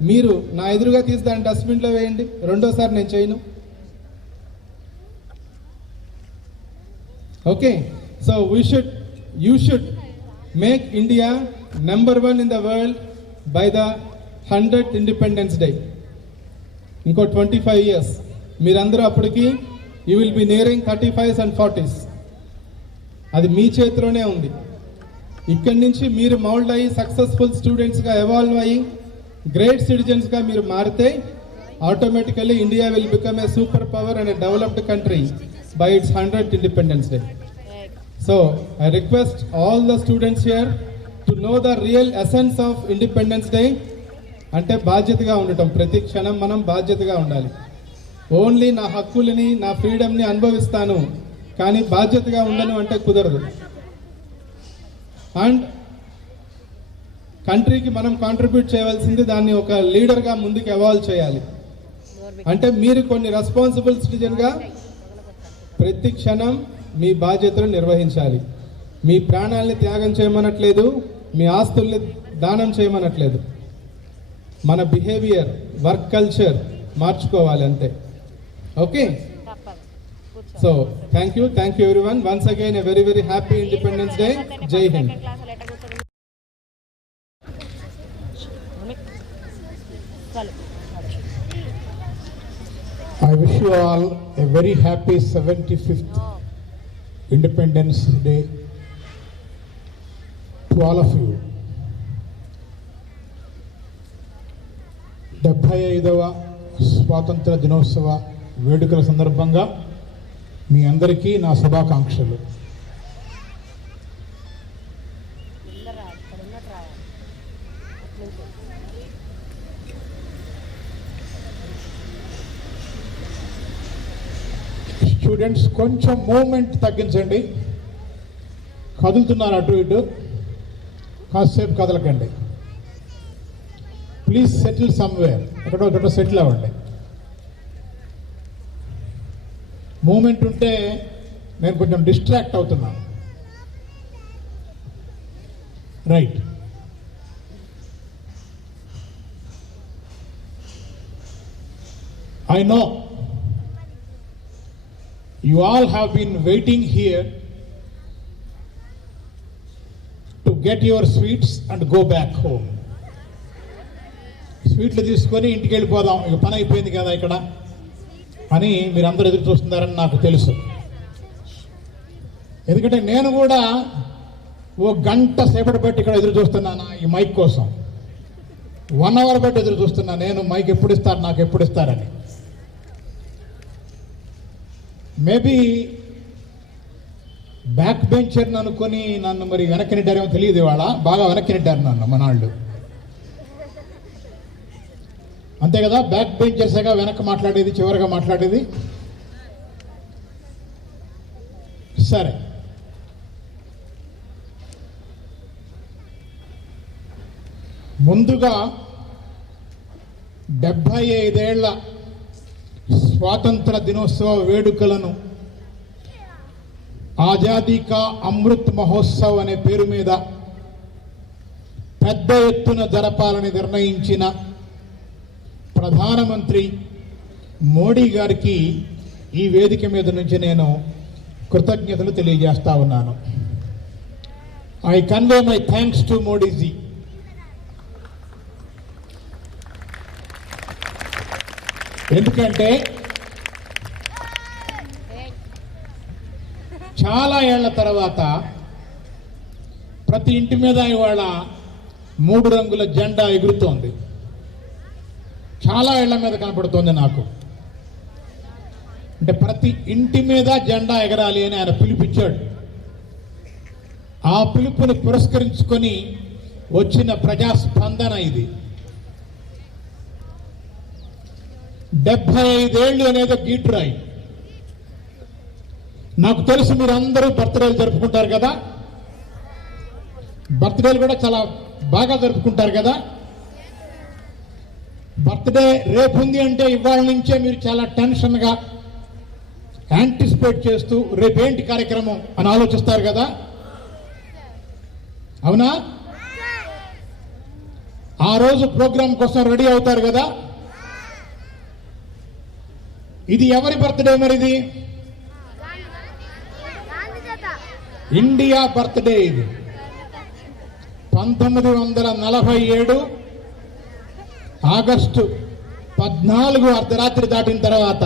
మీరు నా ఎదురుగా తీసి దాన్ని డస్ట్బిన్లో వేయండి, రెండోసారి నేను చేయను. Okay, so you should make India number 1 in the world by the 100th independence day. ఇంకో 25 years మీరందరూ అప్పటికి you will be nearing 35s and 40s. అది మీ చేతిలోనే ఉంది. ఇక్కడి నుంచి మీరు మౌల్డ్ అయ్యి సక్సెస్ఫుల్ స్టూడెంట్స్గా ఎవాల్వ్ అయ్యి గ్రేట్ సిటిజన్స్గా మీరు మారితే automatically India will become a super power and a developed country by its 100th Independence Day. So, I request all the students here to know the real essence of Independence Day. అంటే బాధ్యతగా ఉండటం, ప్రతి క్షణం మనం బాధ్యతగా ఉండాలి. Only నా హక్కులని, నా ఫ్రీడమ్ని అనుభవిస్తాను కానీ బాధ్యతగా ఉండను అంటే కుదరదు. అండ్ కంట్రీకి మనం కాంట్రిబ్యూట్ చేయవలసింది దాన్ని ఒక లీడర్గా ముందుకు ఎవాల్వ్ చేయాలి. అంటే మీరు కొన్ని రెస్పాన్సిబుల్ సిటిజన్గా ప్రతి క్షణం మీ బాధ్యతలు నిర్వహించాలి. మీ ప్రాణాలని త్యాగం చేయమనట్లేదు, మీ ఆస్తుల్ని దానం చేయమనట్లేదు. మన బిహేవియర్, వర్క్ కల్చర్ మార్చుకోవాలి అంతే. Okay, so thank you everyone. Once again a very very happy independence day. జై Hind. I wish you all a very happy 75th Independence Day to all of you. 75వ స్వాతంత్ర దినోత్సవ వేడుకల సందర్భంగా మీ అందరికీ నా శుభాకాంక్షలు. స్టూడెంట్స్ కొంచెం మూమెంట్ తగ్గించండి. కదులుతున్నారు అటు ఇటు, కాసేపు కదలకండి. ప్లీజ్ సెటిల్ సమ్వేర్, ఎక్కడో సెటిల్ అవ్వండి. మూమెంట్ ఉంటే నేను కొంచెం డిస్ట్రాక్ట్ అవుతున్నాను. Right, I know you all have been waiting here to get your sweets and go back home. స్వీట్లు తీసుకొని ఇంటికి వెళ్ళిపోదాం, ఇక పని అయిపోయింది కదా ఇక్కడ అని మీరందరూ ఎదురు చూస్తున్నారని నాకు తెలుసు. ఎందుకంటే నేను కూడా ఓ గంట సేపటి బట్టి ఇక్కడ ఎదురు చూస్తున్నాను ఈ మైక్ కోసం. 1 అవర్ బట్టి ఎదురు చూస్తున్నా నేను, మైక్ ఎప్పుడు ఇస్తారు, నాకు ఎప్పుడు ఇస్తారని. మేబీ బ్యాక్ బెంచర్ అనుకొని నన్ను మరి వెనక్కి నెట్టారేమో తెలియదు, ఇవాళ బాగా వెనక్కి నెట్టారు నన్ను మనాళ్ళు. అంతే కదా, బ్యాక్ బెంచర్సేగా వెనక్కి మాట్లాడేది, చివరిగా మాట్లాడేది. సరే, ముందుగా 75 ఏళ్ల స్వాతంత్ర దినోత్సవ వేడుకలను ఆజాదీ కా అమృత్ మహోత్సవ్ అనే పేరు మీద పెద్ద ఎత్తున జరపాలని నిర్ణయించిన ప్రధానమంత్రి మోడీ గారికి ఈ వేదిక మీద నుంచి నేను కృతజ్ఞతలు తెలియజేస్తా ఉన్నాను. I convey my thanks to Modiji. ఎందుకంటే చాలా ఏళ్ల తర్వాత ప్రతి ఇంటి మీద ఇవాళ 3 రంగుల జెండా ఎగురుతోంది. చాలా ఏళ్ల మీద కనపడుతోంది నాకు. అంటే ప్రతి ఇంటి మీద జెండా ఎగరాలి అని ఆయన పిలుపిచ్చాడు. ఆ పిలుపుని పురస్కరించుకొని వచ్చిన ప్రజాస్పందన ఇది. 75 ఏళ్ళు అనేది గీటురాయి. నాకు తెలుసు మీరందరూ బర్త్డేలు జరుపుకుంటారు కదా, బర్త్డేలు కూడా చాలా బాగా జరుపుకుంటారు కదా. బర్త్డే రేపు ఉంది అంటే ఇవాళ నుంచే మీరు చాలా టెన్షన్గా యాంటిసిపేట్ చేస్తూ రేపేంటి కార్యక్రమం అని ఆలోచిస్తారు కదా, అవునా? ఆ రోజు ప్రోగ్రాం కోసం రెడీ అవుతారు కదా. ఇది ఎవరి బర్త్డే మరిది? India birthday. ఇది 1947 ఆగస్టు 14 అర్ధరాత్రి దాటిన తర్వాత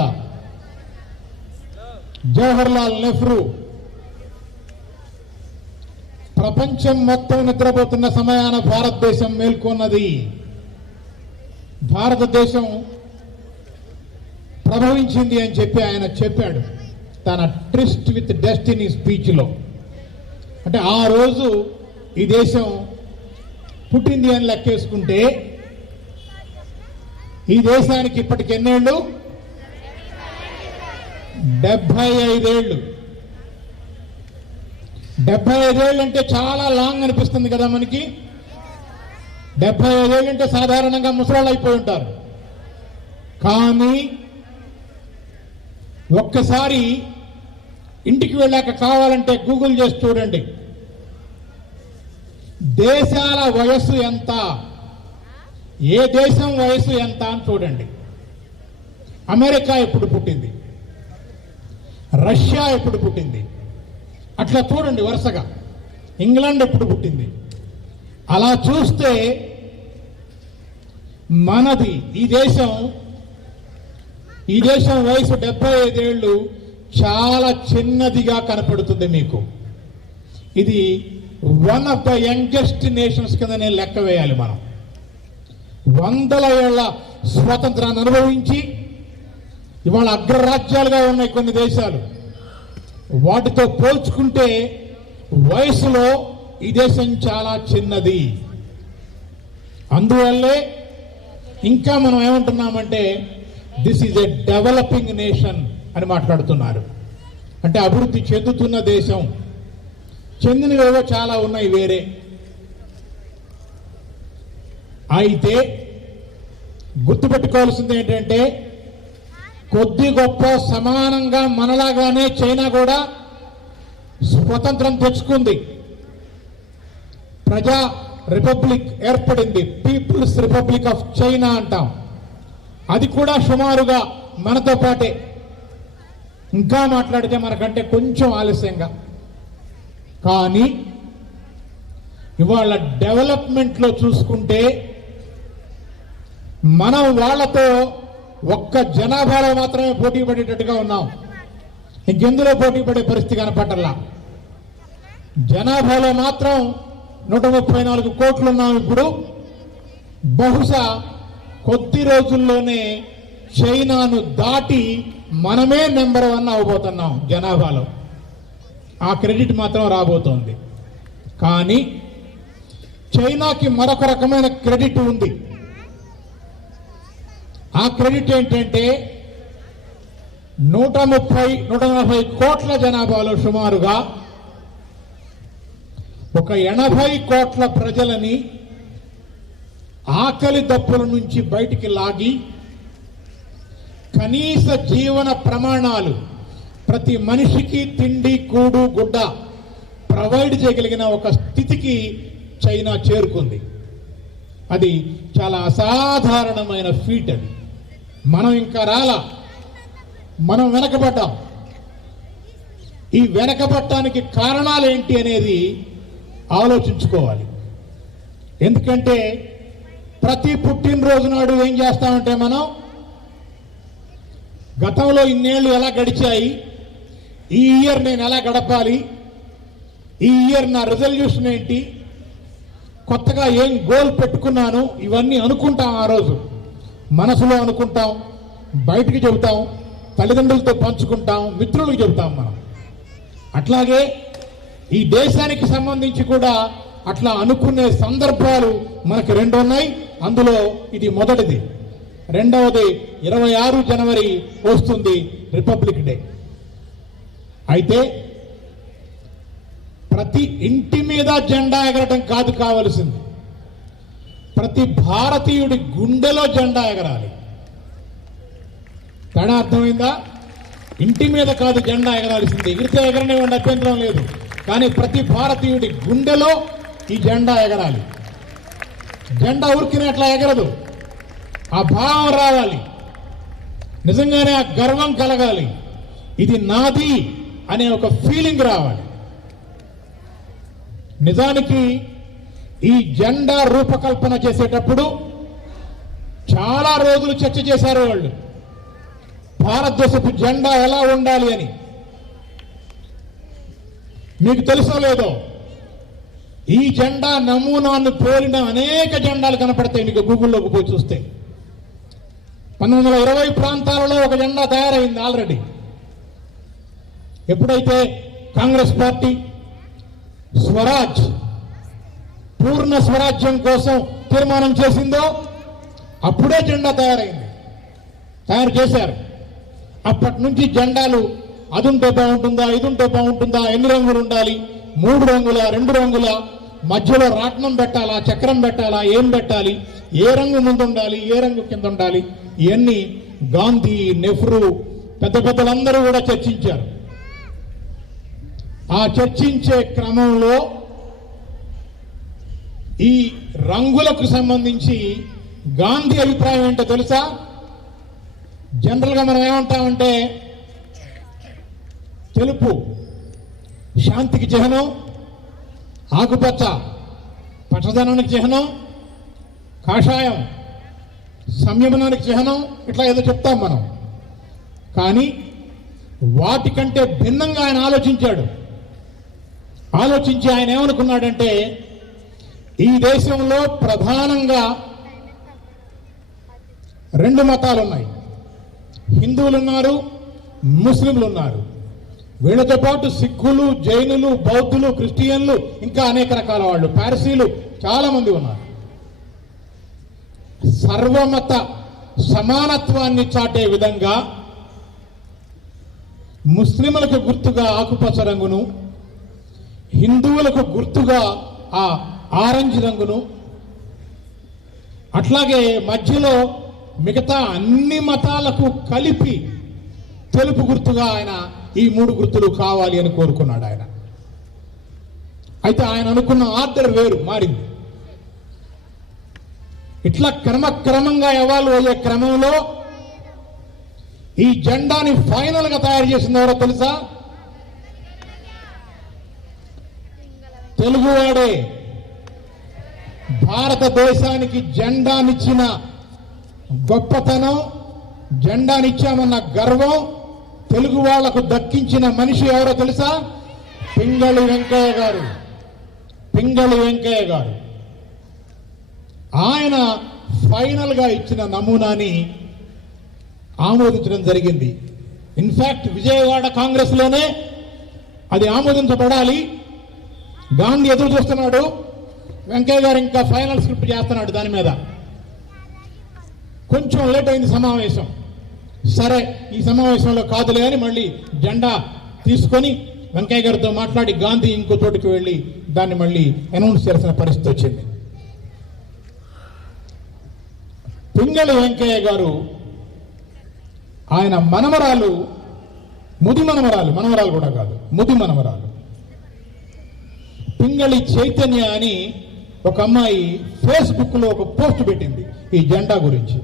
జవహర్లాల్ నెహ్రూ ప్రపంచం మొత్తం నిద్రపోతున్న సమయాన భారతదేశం మేల్కొన్నది. భారతదేశం ప్రభవించింది అని చెప్పి ఆయన చెప్పాడు తన ట్రిస్ట్ విత్ డెస్టినీ స్పీచ్లో. అంటే ఆ రోజు ఈ దేశం పుట్టింది అని లెక్కేసుకుంటే ఈ దేశానికి ఇప్పటికి ఎన్నేళ్ళు? 75 ఏళ్ళు. 75 ఏళ్ళు అంటే చాలా లాంగ్ అనిపిస్తుంది కదా మనకి. 75 ఏళ్ళు అంటే సాధారణంగా ముసలాళ్ళు అయిపోయి ఉంటారు. కానీ ఒక్కసారి ఇంటికి వెళ్ళాక కావాలంటే గూగుల్ చేసి చూడండి, దేశాల వయస్సు ఎంత, ఏ దేశం వయస్సు ఎంత అని చూడండి. అమెరికా ఎప్పుడు పుట్టింది, రష్యా ఎప్పుడు పుట్టింది, అట్లా చూడండి వరుసగా. ఇంగ్లాండ్ ఎప్పుడు పుట్టింది. అలా చూస్తే మనది ఈ దేశం వయసు 75 ఏళ్ళు చాలా చిన్నదిగా కనపడుతుంది మీకు. ఇది one of the youngest nations కింద నేను లెక్క వేయాలి. మనం 100 ఏళ్ల స్వాతంత్రాన్ని అనుభవించి ఇవాళ అగ్రరాజ్యాలుగా ఉన్నాయి కొన్ని దేశాలు. వాటితో పోల్చుకుంటే వయసులో ఈ దేశం చాలా చిన్నది. అందువల్లే ఇంకా మనం ఏమంటున్నామంటే this is a developing nation అని మాట్లాడుతున్నారు. అంటే అభివృద్ధి చెందుతున్న దేశం. చెందినవేవో చాలా ఉన్నాయి వేరే. అయితే గుర్తుపెట్టుకోవాల్సింది ఏంటంటే కొద్ది గొప్ప సమానంగా మనలాగానే చైనా కూడా స్వతంత్రం తెచ్చుకుంది. ప్రజా రిపబ్లిక్ ఏర్పడింది, పీపుల్స్ రిపబ్లిక్ ఆఫ్ చైనా అంటాం. అది కూడా సుమారుగా మనతో పాటే, ఇంకా మాట్లాడితే మనకంటే కొంచెం ఆలస్యంగా. కానీ ఇవాళ డెవలప్మెంట్లో చూసుకుంటే మనం వాళ్ళతో ఒక్క జనాభాలో మాత్రమే పోటీ పడేటట్టుగా ఉన్నాం. ఇంకెందులో పోటీ పడే పరిస్థితి కనపట్టల్లా. జనాభాలో మాత్రం 134 కోట్లు ఉన్నాం ఇప్పుడు. బహుశా కొద్ది రోజుల్లోనే చైనాను దాటి మనమే నెంబర్ 1 అవబోతున్నాం జనాభాలో. ఆ క్రెడిట్ మాత్రం రాబోతోంది. కానీ చైనాకి మరొక రకమైన క్రెడిట్ ఉంది. ఆ క్రెడిట్ ఏంటంటే 130-140 కోట్ల జనాభాలో సుమారుగా ఒక 80 కోట్ల ప్రజలని ఆకలి దప్పుల నుంచి బయటికి లాగి కనీస జీవన ప్రమాణాలు, ప్రతి మనిషికి తిండి, కూడు, గుడ్డ ప్రొవైడ్ చేయగలిగిన ఒక స్థితికి చైనా చేరుకుంది. అది చాలా అసాధారణమైన ఫీట్. అది మనం ఇంకా రాలా, మనం వెనకబడ్డాం. ఈ వెనకబడటానికి కారణాలు ఏంటి అనేది ఆలోచించుకోవాలి. ఎందుకంటే ప్రతి పుట్టినరోజు నాడు ఏం చేస్తామంటే మనం గతంలో ఇన్నేళ్ళు ఎలా గడిచాయి, ఈ ఇయర్ నేను ఎలా గడపాలి, ఈ ఇయర్ నా రిజల్యూషన్ ఏంటి, కొత్తగా ఏం గోల్ పెట్టుకున్నాను, ఇవన్నీ అనుకుంటాం. ఆ రోజు మనసులో అనుకుంటాం, బయటికి చెబుతాం, తల్లిదండ్రులతో పంచుకుంటాం, మిత్రులకు చెబుతాం మనం. అట్లాగే ఈ దేశానికి సంబంధించి కూడా అట్లా అనుకునే సందర్భాలు మనకు 2 ఉన్నాయి. అందులో ఇది మొదటిది. రెండవది 26 జనవరి వస్తుంది, రిపబ్లిక్ డే. అయితే ప్రతి ఇంటి మీద జెండా ఎగరటం కాదు కావలసింది, ప్రతి భారతీయుడి గుండెలో జెండా ఎగరాలి. తేడా అర్థమైందా? ఇంటి మీద కాదు జెండా ఎగరాల్సింది, ఎగిరితే ఎగరనివ్వండి, అభ్యంతరం లేదు. కానీ ప్రతి భారతీయుడి గుండెలో ఈ జెండా ఎగరాలి. జెండా ఉరికినట్లా ఎగరదు, ఆ భావం రావాలి, నిజంగానే ఆ గర్వం కలగాలి, ఇది నాది అనే ఒక ఫీలింగ్ రావాలి. నిజానికి ఈ జెండా రూపకల్పన చేసేటప్పుడు చాలా రోజులు చర్చ చేశారు వాళ్ళు, భారతదేశపు జెండా ఎలా ఉండాలి అని. మీకు తెలుసో లేదో, ఈ జెండా నమూనాను పోలిన అనేక జెండాలు కనపడతాయి మీకు గూగుల్లోకి పోయి చూస్తే. 1920 ప్రాంతాలలో ఒక జెండా తయారైంది ఆల్రెడీ. ఎప్పుడైతే కాంగ్రెస్ పార్టీ స్వరాజ్, పూర్ణ స్వరాజ్యం కోసం తీర్మానం చేసిందో అప్పుడే జెండా తయారు చేశారు. అప్పటి నుంచి జెండాలు అదుంటే బాగుంటుందా, ఇదుంటే బాగుంటుందా, ఎన్ని రంగులు ఉండాలి, 3 రంగుల, 2 రంగుల, మధ్యలో రాట్నం పెట్టాలా, చక్రం పెట్టాలా, ఏం పెట్టాలి, ఏ రంగు ముందు ఉండాలి, ఏ రంగు కింద ఉండాలి, ఇవన్నీ గాంధీ, నెహ్రూ పెద్ద పెద్దలందరూ కూడా చర్చించారు. ఆ చర్చించే క్రమంలో ఈ రంగులకు సంబంధించి గాంధీ అభిప్రాయం ఏంటో తెలుసా? జనరల్గా మనం ఏమంటామంటే తెలుపు శాంతికి చిహ్నం, ఆకుపచ్చ పచ్చదనానికి చిహ్నం, కాషాయం సంయమనానికి చిహ్నం, ఇట్లా ఏదో చెప్తాం మనం. కానీ వాటికంటే భిన్నంగా ఆయన ఆలోచించి ఆయన ఏమనుకున్నాడంటే ఈ దేశంలో ప్రధానంగా 2 మతాలు ఉన్నాయి, హిందువులు ఉన్నారు, ముస్లింలు ఉన్నారు. వీళ్ళతో పాటు సిక్కులు, జైనులు, బౌద్ధులు, క్రిస్టియన్లు, ఇంకా అనేక రకాల వాళ్ళు, పార్సీలు చాలా మంది ఉన్నారు. సర్వమత సమానత్వాన్ని చాటే విధంగా ముస్లింలకు గుర్తుగా ఆకుపచ్చ రంగును, హిందువులకు గుర్తుగా ఆ ఆరెంజ్ రంగును, అట్లాగే మధ్యలో మిగతా అన్ని మతాలకు కలిపి తెలుపు గుర్తుగా ఆయన ఈ 3 గుర్తులు కావాలి అని కోరుకున్నాడు ఆయన. అయితే ఆయన అనుకున్న ఆర్డర్ వేరు, మారింది. ఇట్లా క్రమక్రమంగా ఎవాల్వ్ అయ్యే క్రమంలో ఈ జెండాని ఫైనల్ గా తయారు చేసింది ఎవరో తెలుసా? తెలుగువాడే. భారతదేశానికి జెండానిచ్చిన గొప్పతనం, జెండానిచ్చామన్న గర్వం తెలుగు వాళ్లకు దక్కించిన మనిషి ఎవరో తెలుసా? పింగళి వెంకయ్య గారు. పింగళి వెంకయ్య గారు ఆయన ఫైనల్గా ఇచ్చిన నమూనాని ఆమోదించడం జరిగింది. ఇన్ఫాక్ట్ విజయవాడ కాంగ్రెస్లోనే అది ఆమోదించబడాలి. గాంధీ ఎదురు చూస్తున్నాడు, వెంకయ్య గారు ఇంకా ఫైనల్ స్క్రిప్ట్ చేస్తున్నాడు దాని మీద. కొంచెం లేట్ అయింది సమావేశం. సరే ఈ సమావేశంలో కాదులే అని మళ్ళీ జెండా తీసుకొని వెంకయ్య గారితో మాట్లాడి గాంధీ ఇంకో చోటుకి వెళ్ళి దాన్ని మళ్ళీ అనౌన్స్ చేయాల్సిన పరిస్థితి వచ్చింది. పింగళి వెంకయ్య గారు ఆయన మనమరాలు, ముది మనమరాలు కూడా కాదు, ముది మనమరాలు పింగళి చైతన్య అని ఒక అమ్మాయి ఫేస్బుక్లో ఒక పోస్ట్ పెట్టింది ఈ జెండా గురించి.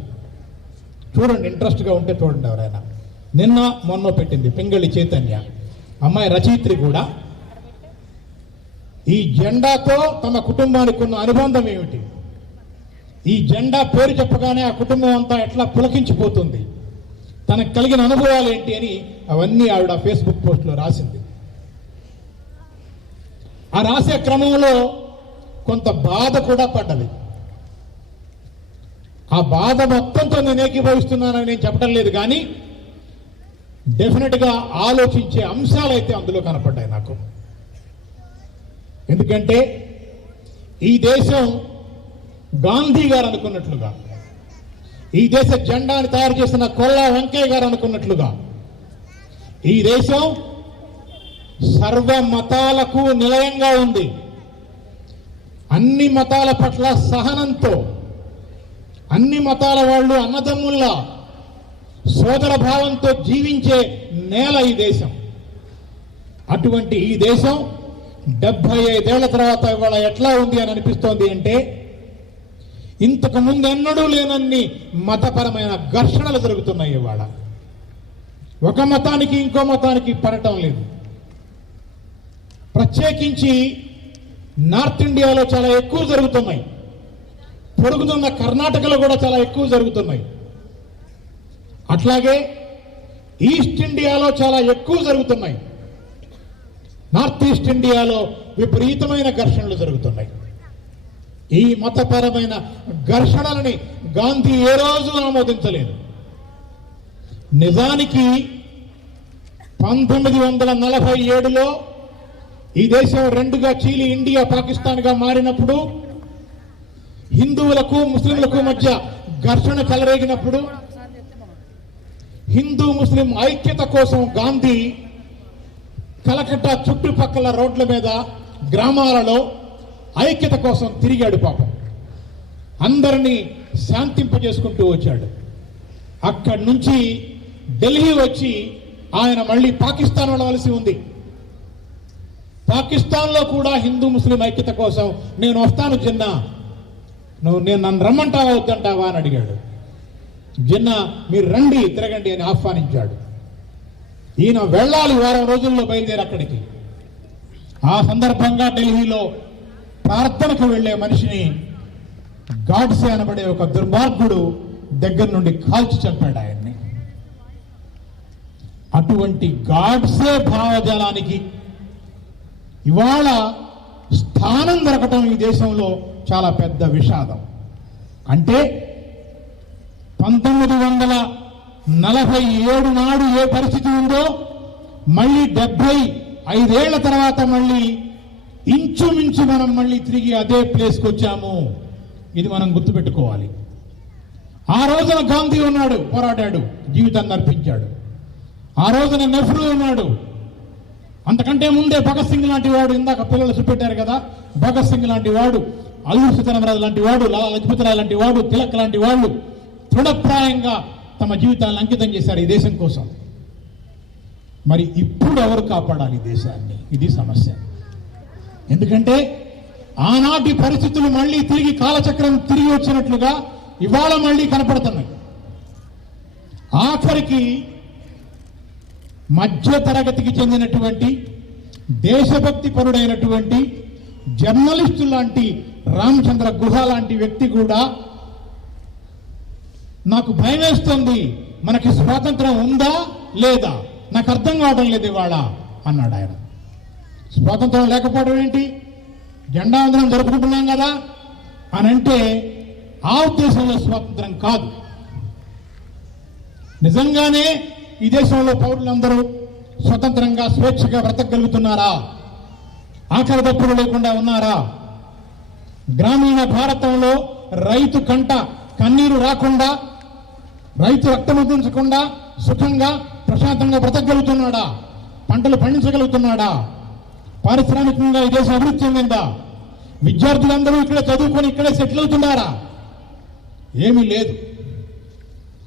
చూడండి, ఇంట్రెస్ట్గా ఉంటే చూడండి ఎవరైనా. నిన్న మొన్న పెట్టింది పింగళి చైతన్య, అమ్మాయి రచయిత్రి కూడా. ఈ జెండాతో తమ కుటుంబానికి ఉన్న అనుబంధం ఏమిటి, ఈ జెండా పేరు చెప్పగానే ఆ కుటుంబం అంతా ఎట్లా పులకించిపోతుంది, తనకు కలిగిన అనుభవాలు ఏంటి అని అవన్నీ ఆవిడ ఫేస్బుక్ పోస్ట్లో రాసింది. ఆ రాసే క్రమంలో కొంత బాధ కూడా పడ్డది. ఆ బాధ మొత్తంతో నేను ఏకీభవిస్తున్నానని నేను చెప్పడం లేదు, కానీ డెఫినెట్గా ఆలోచించే అంశాలు అయితే అందులో కనపడ్డాయి నాకు. ఎందుకంటే ఈ దేశం గాంధీ గారు అనుకున్నట్లుగా, ఈ దేశ జెండాని తయారు చేసిన కొల్లా వెంకయ్య గారు అనుకున్నట్లుగా, ఈ దేశం సర్వ మతాలకు నిలయంగా ఉంది. అన్ని మతాల పట్ల సహనంతో, అన్ని మతాల వాళ్ళు అన్నదమ్ముల్లా సోదర భావంతో జీవించే నేల ఈ దేశం. అటువంటి ఈ దేశం 75 ఏళ్ల తర్వాత ఇవాళ ఎట్లా ఉంది అని అనిపిస్తోంది అంటే, ఇంతకు ముందు ఎన్నడూ లేనన్ని మతపరమైన ఘర్షణలు జరుగుతున్నాయి. ఇవాళ ఒక మతానికి ఇంకో మతానికి పడటం లేదు. ప్రత్యేకించి నార్త్ ఇండియాలో చాలా ఎక్కువ జరుగుతున్నాయి, పొరుగుతున్న కర్ణాటకలో కూడా చాలా ఎక్కువ జరుగుతున్నాయి. అట్లాగే ఈస్ట్ ఇండియాలో చాలా ఎక్కువ జరుగుతున్నాయి. నార్త్ ఈస్ట్ ఇండియాలో విపరీతమైన ఘర్షణలు జరుగుతున్నాయి. ఈ మతపరమైన ఘర్షణలని గాంధీ ఏ రోజు ఆమోదించలేదు. నిజానికి 1947లో ఈ దేశం రెండుగా చీలి ఇండియా పాకిస్తాన్గా మారినప్పుడు, హిందువులకు ముస్లింలకు మధ్య ఘర్షణ చెలరేగినప్పుడు, హిందూ ముస్లిం ఐక్యత కోసం గాంధీ కలకత్తా చుట్టుపక్కల రోడ్ల మీద, గ్రామాలలో ఐక్యత కోసం తిరిగాడు. పాపం అందరినీ శాంతింపజేసుకుంటూ వచ్చాడు. అక్కడి నుంచి ఢిల్లీ వచ్చి ఆయన మళ్ళీ పాకిస్తాన్ వెళ్ళవలసి ఉంది. పాకిస్తాన్లో కూడా హిందూ ముస్లిం ఐక్యత కోసం నేను వస్తాను జిన్నా, నేను నన్ను రమ్మంటావా వద్దంటావా అని అడిగాడు. జిన్నా మీరు రండి తిరగండి అని ఆహ్వానించాడు. ఈయన వెళ్ళాలి, వారం రోజుల్లో బయలుదేరి అక్కడికి. ఆ సందర్భంగా ఢిల్లీలో ప్రార్థనకు వెళ్లే మనిషిని గాడ్సే అనబడే ఒక దుర్మార్గుడు దగ్గర నుండి కాల్చి చంపాడు ఆయన్ని. అటువంటి గాడ్సే భావజాలానికి ఇవాళ స్థానం దొరకటం ఈ దేశంలో చాలా పెద్ద విషాదం. అంటే 1947 నాడు ఏ పరిస్థితి ఉందో మళ్ళీ 75 ఏళ్ల తర్వాత మళ్ళీ ఇంచుమించు మనం మళ్ళీ తిరిగి అదే ప్లేస్కి వచ్చాము. ఇది మనం గుర్తుపెట్టుకోవాలి. ఆ రోజున గాంధీ ఉన్నాడు, పోరాడాడు, జీవితాన్ని అర్పించాడు. ఆ రోజున నెహ్రూ ఉన్నాడు. అంతకంటే ముందే భగత్ సింగ్ లాంటి వాడు, ఇందాక పిల్లలు చూపెట్టారు కదా, భగత్ సింగ్ లాంటి వాడు, అల్లూరి సీతారామరాజు లాంటి వాడు, లాలా లజపతి రాయ్ లాంటి వాడు, తిలక్ లాంటి వాళ్ళు దృఢప్రాయంగా తమ జీవితాలను అంకితం చేశారు ఈ దేశం కోసం. మరి ఇప్పుడు ఎవరు కాపాడాలి ఈ దేశాన్ని? ఇది సమస్య. ఎందుకంటే ఆనాటి పరిస్థితులు మళ్ళీ తిరిగి కాలచక్రం తిరిగి వచ్చినట్లుగా ఇవాళ మళ్ళీ కనపడుతున్నాయి. ఆఖరికి మధ్య తరగతికి చెందినటువంటి దేశభక్తి పరుడైనటువంటి జర్నలిస్టు లాంటి రామచంద్ర గుహ లాంటి వ్యక్తి కూడా నాకు భయం వేస్తుంది, మనకి స్వాతంత్రం ఉందా లేదా, నాకు అర్థం కావడం లేదు ఇవాళ అన్నాడు ఆయన. స్వాతంత్రం లేకపోవడం ఏంటి, జెండా వందనం జరుపుకుంటున్నాం కదా అని అంటే ఆ ఉద్దేశంలో స్వాతంత్రం కాదు. నిజంగానే ఈ దేశంలో పౌరులందరూ స్వతంత్రంగా స్వేచ్ఛగా బ్రతకగలుగుతున్నారా, ఆకలి దప్పులు లేకుండా ఉన్నారా? గ్రామీణ భారతంలో రైతు కంట కన్నీరు రాకుండా, రైతు రక్తముద్రించకుండా సుఖంగా ప్రశాంతంగా బ్రతకగలుగుతున్నాడా? పంటలు పండించగలుగుతున్నాడా? పారిశ్రామికంగా ఈ దేశం అభివృద్ధి చెందిందా? విద్యార్థులందరూ ఇక్కడ చదువుకొని ఇక్కడే సెటిల్ అవుతున్నారా? ఏమీ లేదు.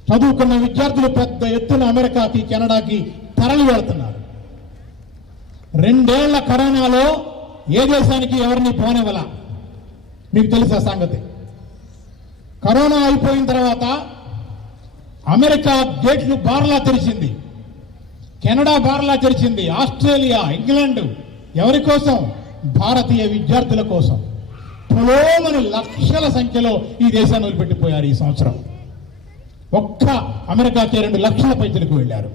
చదువుకున్న విద్యార్థులు పెద్ద ఎత్తున అమెరికాకి, కెనడాకి తరలి వెళ్తున్నారు. 2 ఏళ్ల కరోనాలో ఏ దేశానికి ఎవరిని పోనివ్వాల, మీకు తెలుసా సంగతి? కరోనా అయిపోయిన తర్వాత అమెరికా గేట్లు బార్లా తెరిచింది, కెనడా బార్లా తెరిచింది, ఆస్ట్రేలియా, ఇంగ్లాండ్. ఎవరి కోసం? భారతీయ విద్యార్థుల కోసం. పొలోమని లక్షల సంఖ్యలో ఈ దేశాన్ని వదిలిపెట్టిపోయారు ఈ సంవత్సరం. ఒక్క అమెరికాకి 2 లక్షల పైసలకు వెళ్ళారు.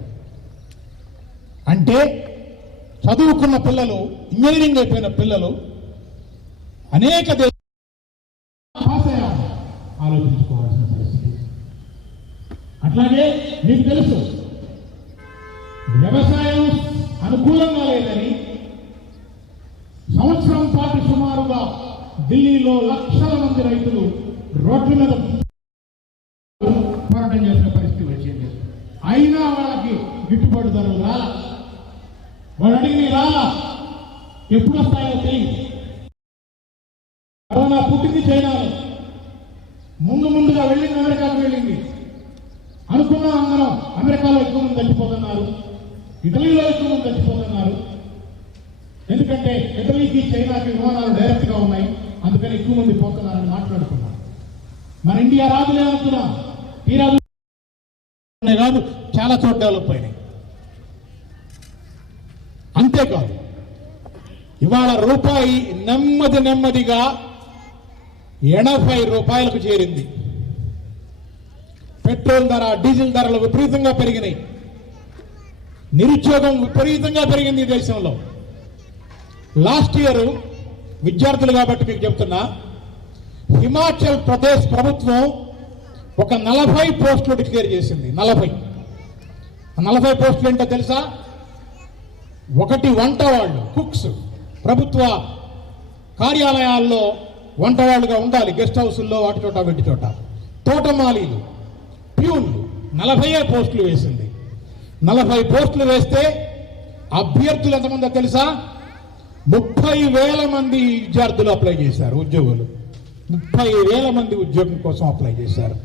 అంటే చదువుకున్న పిల్లలు, ఇంజనీరింగ్ అయిపోయిన పిల్లలు అనేక ఆలోచించుకోవాల్సిన పరిస్థితి. అట్లాగే మీకు తెలుసు, వ్యవసాయం అనుకూలంగా లేదని సంవత్సరం పాటు సుమారుగా ఢిల్లీలో లక్షల మంది రైతులు రోడ్ల మీద పోరాటం చేసిన పరిస్థితి వచ్చింది. అయినా వాళ్ళకి గిట్టుబాటు ధరలు రాలా, వాళ్ళు అడిగిన రాలా. ఎప్పుడు వస్తాయో తెలియదు. కరోనా పుట్టింది చైనాలో, ముందుగా వెళ్ళింది అమెరికాకు వెళ్ళింది. అనుకున్నాం అందరం అమెరికాలో ఎక్కువ మంది చచ్చిపోతున్నారు, ఇటలీలో ఎక్కువ మంది చచ్చిపోతున్నారు. ఎందుకంటే ఇటలీకి చైనాకి విమానాలు డైరెక్ట్ గా ఉన్నాయి, అందుకని ఎక్కువ మంది పోతున్నారని మాట్లాడుకున్నాం. మన ఇండియా రాదులే అనుకున్నాం, తీరాదు కాదు, చాలా చోట్ల డెవలప్ అయినాయి. అంతేకాదు, ఇవాళ రూపాయి నెమ్మదిగా 80 రూపాయలకు చేరింది. పెట్రోల్ ధర, డీజిల్ ధరలు విపరీతంగా పెరిగినాయి. నిరుద్యోగం విపరీతంగా పెరిగింది ఈ దేశంలో. లాస్ట్ ఇయర్ విద్యార్థులు కాబట్టి మీకు చెప్తున్నా, హిమాచల్ ప్రదేశ్ ప్రభుత్వం ఒక 40 పోస్టులు డిక్లేర్ చేసింది. 40 పోస్టులు ఏంటో తెలుసా? ఒకటి వంట వాళ్ళు, కుక్స్, ప్రభుత్వ కార్యాలయాల్లో వంటవాళ్ళుగా ఉండాలి, గెస్ట్ హౌసుల్లో వాటి చోట వీటి చోట. తోటమాలీలు, ప్యూన్లు, 40 పోస్టులు వేసింది. 40 పోస్టులు వేస్తే అభ్యర్థులు ఎంతమందో తెలుసా? 30,000 మంది విద్యార్థులు అప్లై చేశారు, ఉద్యోగులు. 30,000 మంది ఉద్యోగం కోసం అప్లై చేశారు.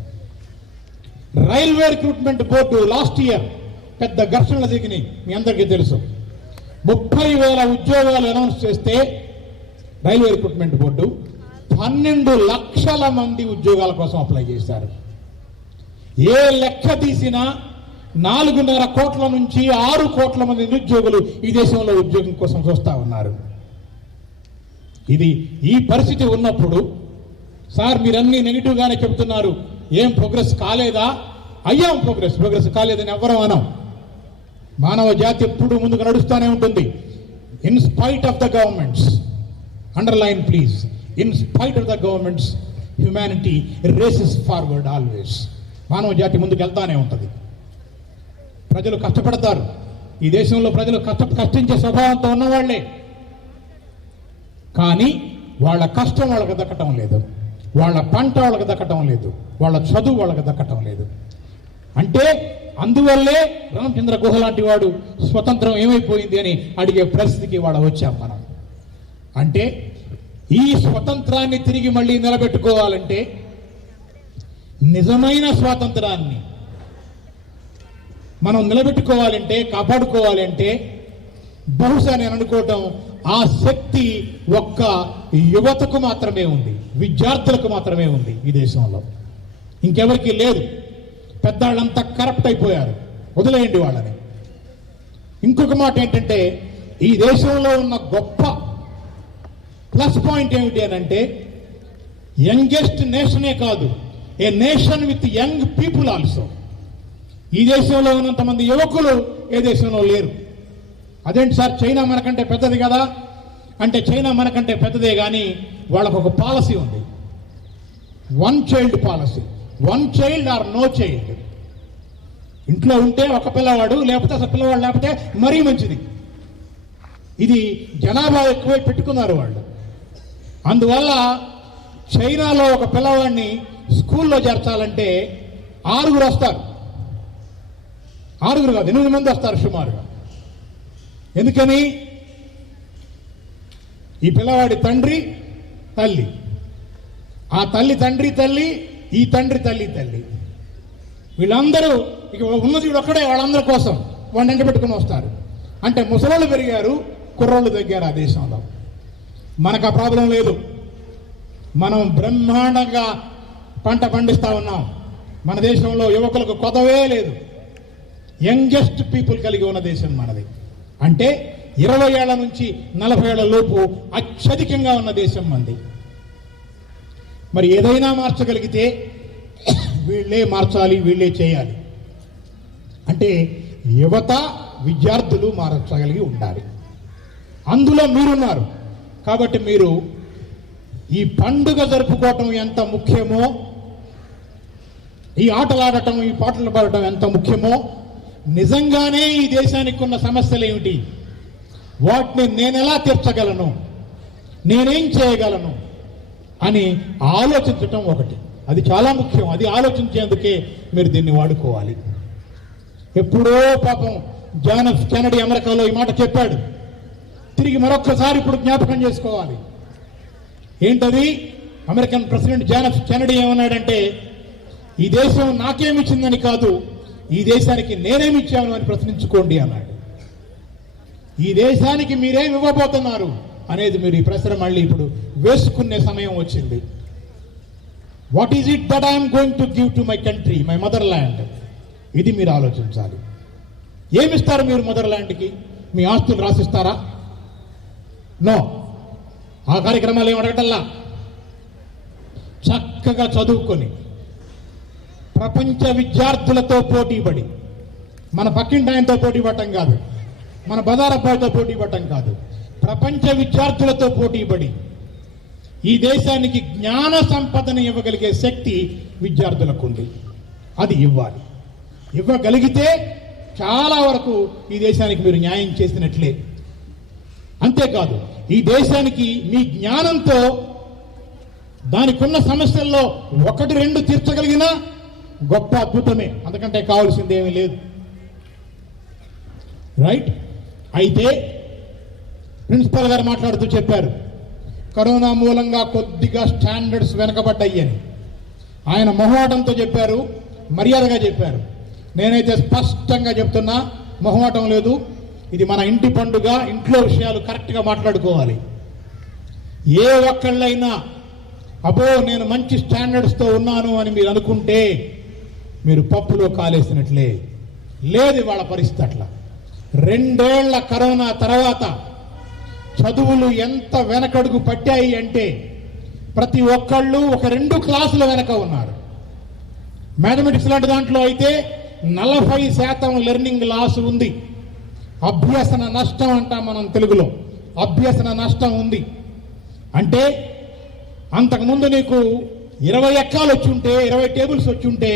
Railway recruitment board last year పెద్ద ఘర్షణలు దిగినాయి, మీ అందరికీ తెలుసు. 30,000 ఉద్యోగాలు అనౌన్స్ చేస్తే రైల్వే రిక్రూట్మెంట్ బోర్డు 12 లక్షల మంది ఉద్యోగాల కోసం అప్లై చేశారు. ఏ లెక్క తీసినా 4.5 కోట్ల నుంచి 6 కోట్ల మంది నిరుద్యోగులు ఈ దేశంలో ఉద్యోగం కోసం చూస్తా ఉన్నారు. ఈ పరిస్థితి ఉన్నప్పుడు, సార్ మీరన్నీ నెగిటివ్ గానే చెప్తున్నారు, ఏం ప్రోగ్రెస్ కాలేదా? అయ్యాం, ప్రోగ్రెస్ కాలేదని ఎవరూ అనం. మానవ జాతి ఎప్పుడు ముందుకు నడుస్తూనే ఉంటుంది. In spite of the governments, underline please, in spite of the governments humanity races forward always. మానవ జాతి ముందుకు వెళ్తానే ఉంటుంది. ప్రజలు కష్టపడతారు. ఈ దేశంలో ప్రజలు కష్టించే స్వభావంతో ఉన్నవాళ్లే. కానీ వాళ్ళ కష్టం వాళ్ళకి దక్కటం లేదు, వాళ్ళ పంట వాళ్ళకి దక్కటం లేదు, వాళ్ళ చదువు వాళ్ళకి దక్కటం లేదు. అంటే అందువల్లే రామచంద్ర గుహ లాంటి వాడు స్వతంత్రం ఏమైపోయింది అని అడిగే పరిస్థితికి వాళ్ళ వచ్చాం మనం. అంటే ఈ స్వతంత్రాన్ని తిరిగి మళ్ళీ నిలబెట్టుకోవాలంటే, నిజమైన స్వాతంత్రాన్ని మనం నిలబెట్టుకోవాలంటే, కాపాడుకోవాలంటే, బహుశా నేను అనుకోవటం ఆ శక్తి ఒక్క యువతకు మాత్రమే ఉంది, విద్యార్థులకు మాత్రమే ఉంది ఈ దేశంలో, ఇంకెవరికి లేదు. పెద్దాళ్ళంతా కరప్ట్ అయిపోయారు, వదిలేయండి వాళ్ళని. ఇంకొక మాట ఏంటంటే, ఈ దేశంలో ఉన్న గొప్ప ప్లస్ పాయింట్ ఏమిటి అని అంటే, యంగెస్ట్ నేషనే కాదు, ఏ nation with young people also. ఈ దేశంలో ఉన్నంతమంది యువకులు ఏ దేశంలో లేరు. అదేంటి సార్, చైనా మనకంటే పెద్దది కదా అంటే, చైనా మనకంటే పెద్దదే కానీ వాళ్ళకు ఒక పాలసీ ఉంది, one child policy. One child or no child. ఇంట్లో ఉంటే ఒక పిల్లవాడు, లేకపోతే అసలు పిల్లవాడు లేకపోతే మరీ మంచిది. ఇది జనాభా ఎక్కువై పెట్టుకున్నారు వాళ్ళు. అందువల్ల చైనాలో ఒక పిల్లవాడిని స్కూల్లో చేర్చాలంటే 6 వస్తారు. 6 కాదు, 8 మంది వస్తారు సుమారుగా. ఎందుకని? ఈ పిల్లవాడి తండ్రి తల్లి, ఆ తల్లి తండ్రి తల్లి, ఈ తండ్రి తల్లి తల్లి, వీళ్ళందరూ ఇక ఉన్నది ఒక్కడే వాళ్ళందరి కోసం వాడిని ఎంట పెట్టుకుని వస్తారు. అంటే ముసలోళ్ళు పెరిగారు, కుర్రోళ్ళు తగ్గారు ఆ దేశంలో. మనకు ఆ ప్రాబ్లం లేదు. మనం బ్రహ్మాండంగా పంట పండిస్తూ ఉన్నాం. మన దేశంలో యువకులకు కొదవే లేదు. యంగెస్ట్ పీపుల్ కలిగి ఉన్న దేశం మనది. అంటే 20 ఏళ్ల నుంచి 40 ఏళ్ల లోపు అత్యధికంగా ఉన్న దేశం మనది. మరి ఏదైనా మార్చగలిగితే వీళ్ళే మార్చాలి, వీళ్ళే చేయాలి. అంటే యువత, విద్యార్థులు మార్చగలిగి ఉండాలి. అందులో మీరున్నారు. కాబట్టి మీరు ఈ పండుగ జరుపుకోవటం ఎంత ముఖ్యమో, ఈ ఆటలు ఆడటం, ఈ పాటలు పాడటం ఎంత ముఖ్యమో, నిజంగానే ఈ దేశానికి ఉన్న సమస్యలు ఏమిటి, వాటిని నేను ఎలా తీర్చగలను, నేనేం చేయగలను అని ఆలోచించటం ఒకటి. అది చాలా ముఖ్యం. అది ఆలోచించేందుకే మీరు దీన్ని వాడుకోవాలి. ఎప్పుడో పాపం జాన్ ఎఫ్ కెనడీ అమెరికాలో ఈ మాట చెప్పాడు. తిరిగి మరొక్కసారి ఇప్పుడు జ్ఞాపకం చేసుకోవాలి. ఏంటది? American president John F Kennedy ఏమన్నాడంటే, ఈ దేశం నాకేమిచ్చిందని కాదు, ఈ దేశానికి నేనేమిచ్చాను అని ప్రశ్నించుకోండి అన్నాడు. ఈ దేశానికి మీరేమి ఇవ్వబోతున్నారు అనేది మీరు ఈ ప్రశ్న మళ్ళీ ఇప్పుడు వేసుకునే సమయం వచ్చింది. What is it that I'm going to give to my country, my mother land? ఇది మీరు ఆలోచించాలి. ఏమిస్తారు మీరు మదర్ ల్యాండ్కి? మీ ఆస్తులు రాసిస్తారా? నో. ఆ కార్యక్రమాలు ఏమి అడగటల్లా. చక్కగా చదువుకొని ప్రపంచ విద్యార్థులతో పోటీపడి, మన పక్కింటి ఆయనతో పోటీ పడటం కాదు, మన బజార్ అబ్బాయితో పోటీ పడటం కాదు, ప్రపంచ విద్యార్థులతో పోటీపడి ఈ దేశానికి జ్ఞాన సంపదను ఇవ్వగలిగే శక్తి విద్యార్థులకు ఉంది. అది ఇవ్వాలి. ఇవ్వగలిగితే చాలా వరకు ఈ దేశానికి మీరు న్యాయం చేసినట్లే. అంతేకాదు, ఈ దేశానికి మీ జ్ఞానంతో దానికున్న సమస్యల్లో 1-2 తీర్చగలిగినా గొప్ప అద్భుతమే. అంతకంటే కావాల్సింది ఏమీ లేదు. రైట్? అయితే ప్రిన్సిపల్ గారు మాట్లాడుతూ చెప్పారు, కరోనా మూలంగా కొద్దిగా స్టాండర్డ్స్ వెనకబడ్డాయి అని. ఆయన మొహమాటంతో చెప్పారు, మర్యాదగా చెప్పారు. నేనైతే స్పష్టంగా చెప్తున్నా, మొహమాటం లేదు. ఇది మన ఇంటి పండుగ, ఇంట్లో విషయాలు కరెక్ట్గా మాట్లాడుకోవాలి. ఏ ఒక్కళ్ళైనా అబ్బో నేను మంచి స్టాండర్డ్స్తో ఉన్నాను అని మీరు అనుకుంటే మీరు పప్పులో కాలేసినట్లే. లేదు వాళ్ళ పరిస్థితి అట్లా. 2 ఏళ్ల కరోనా తర్వాత చదువులు ఎంత వెనకడుగు పట్టాయి అంటే ప్రతి ఒక్కళ్ళు ఒక 2 క్లాసుల వెనక ఉన్నారు. మ్యాథమెటిక్స్ లాంటి దాంట్లో అయితే 40% లెర్నింగ్ లాస్ ఉంది. అభ్యసన నష్టం అంటాం మనం తెలుగులో. అభ్యసన నష్టం ఉంది. అంటే అంతకుముందు నీకు 20 ఎక్కాలు వచ్చి ఉంటే, 20 టేబుల్స్ వచ్చి ఉంటే,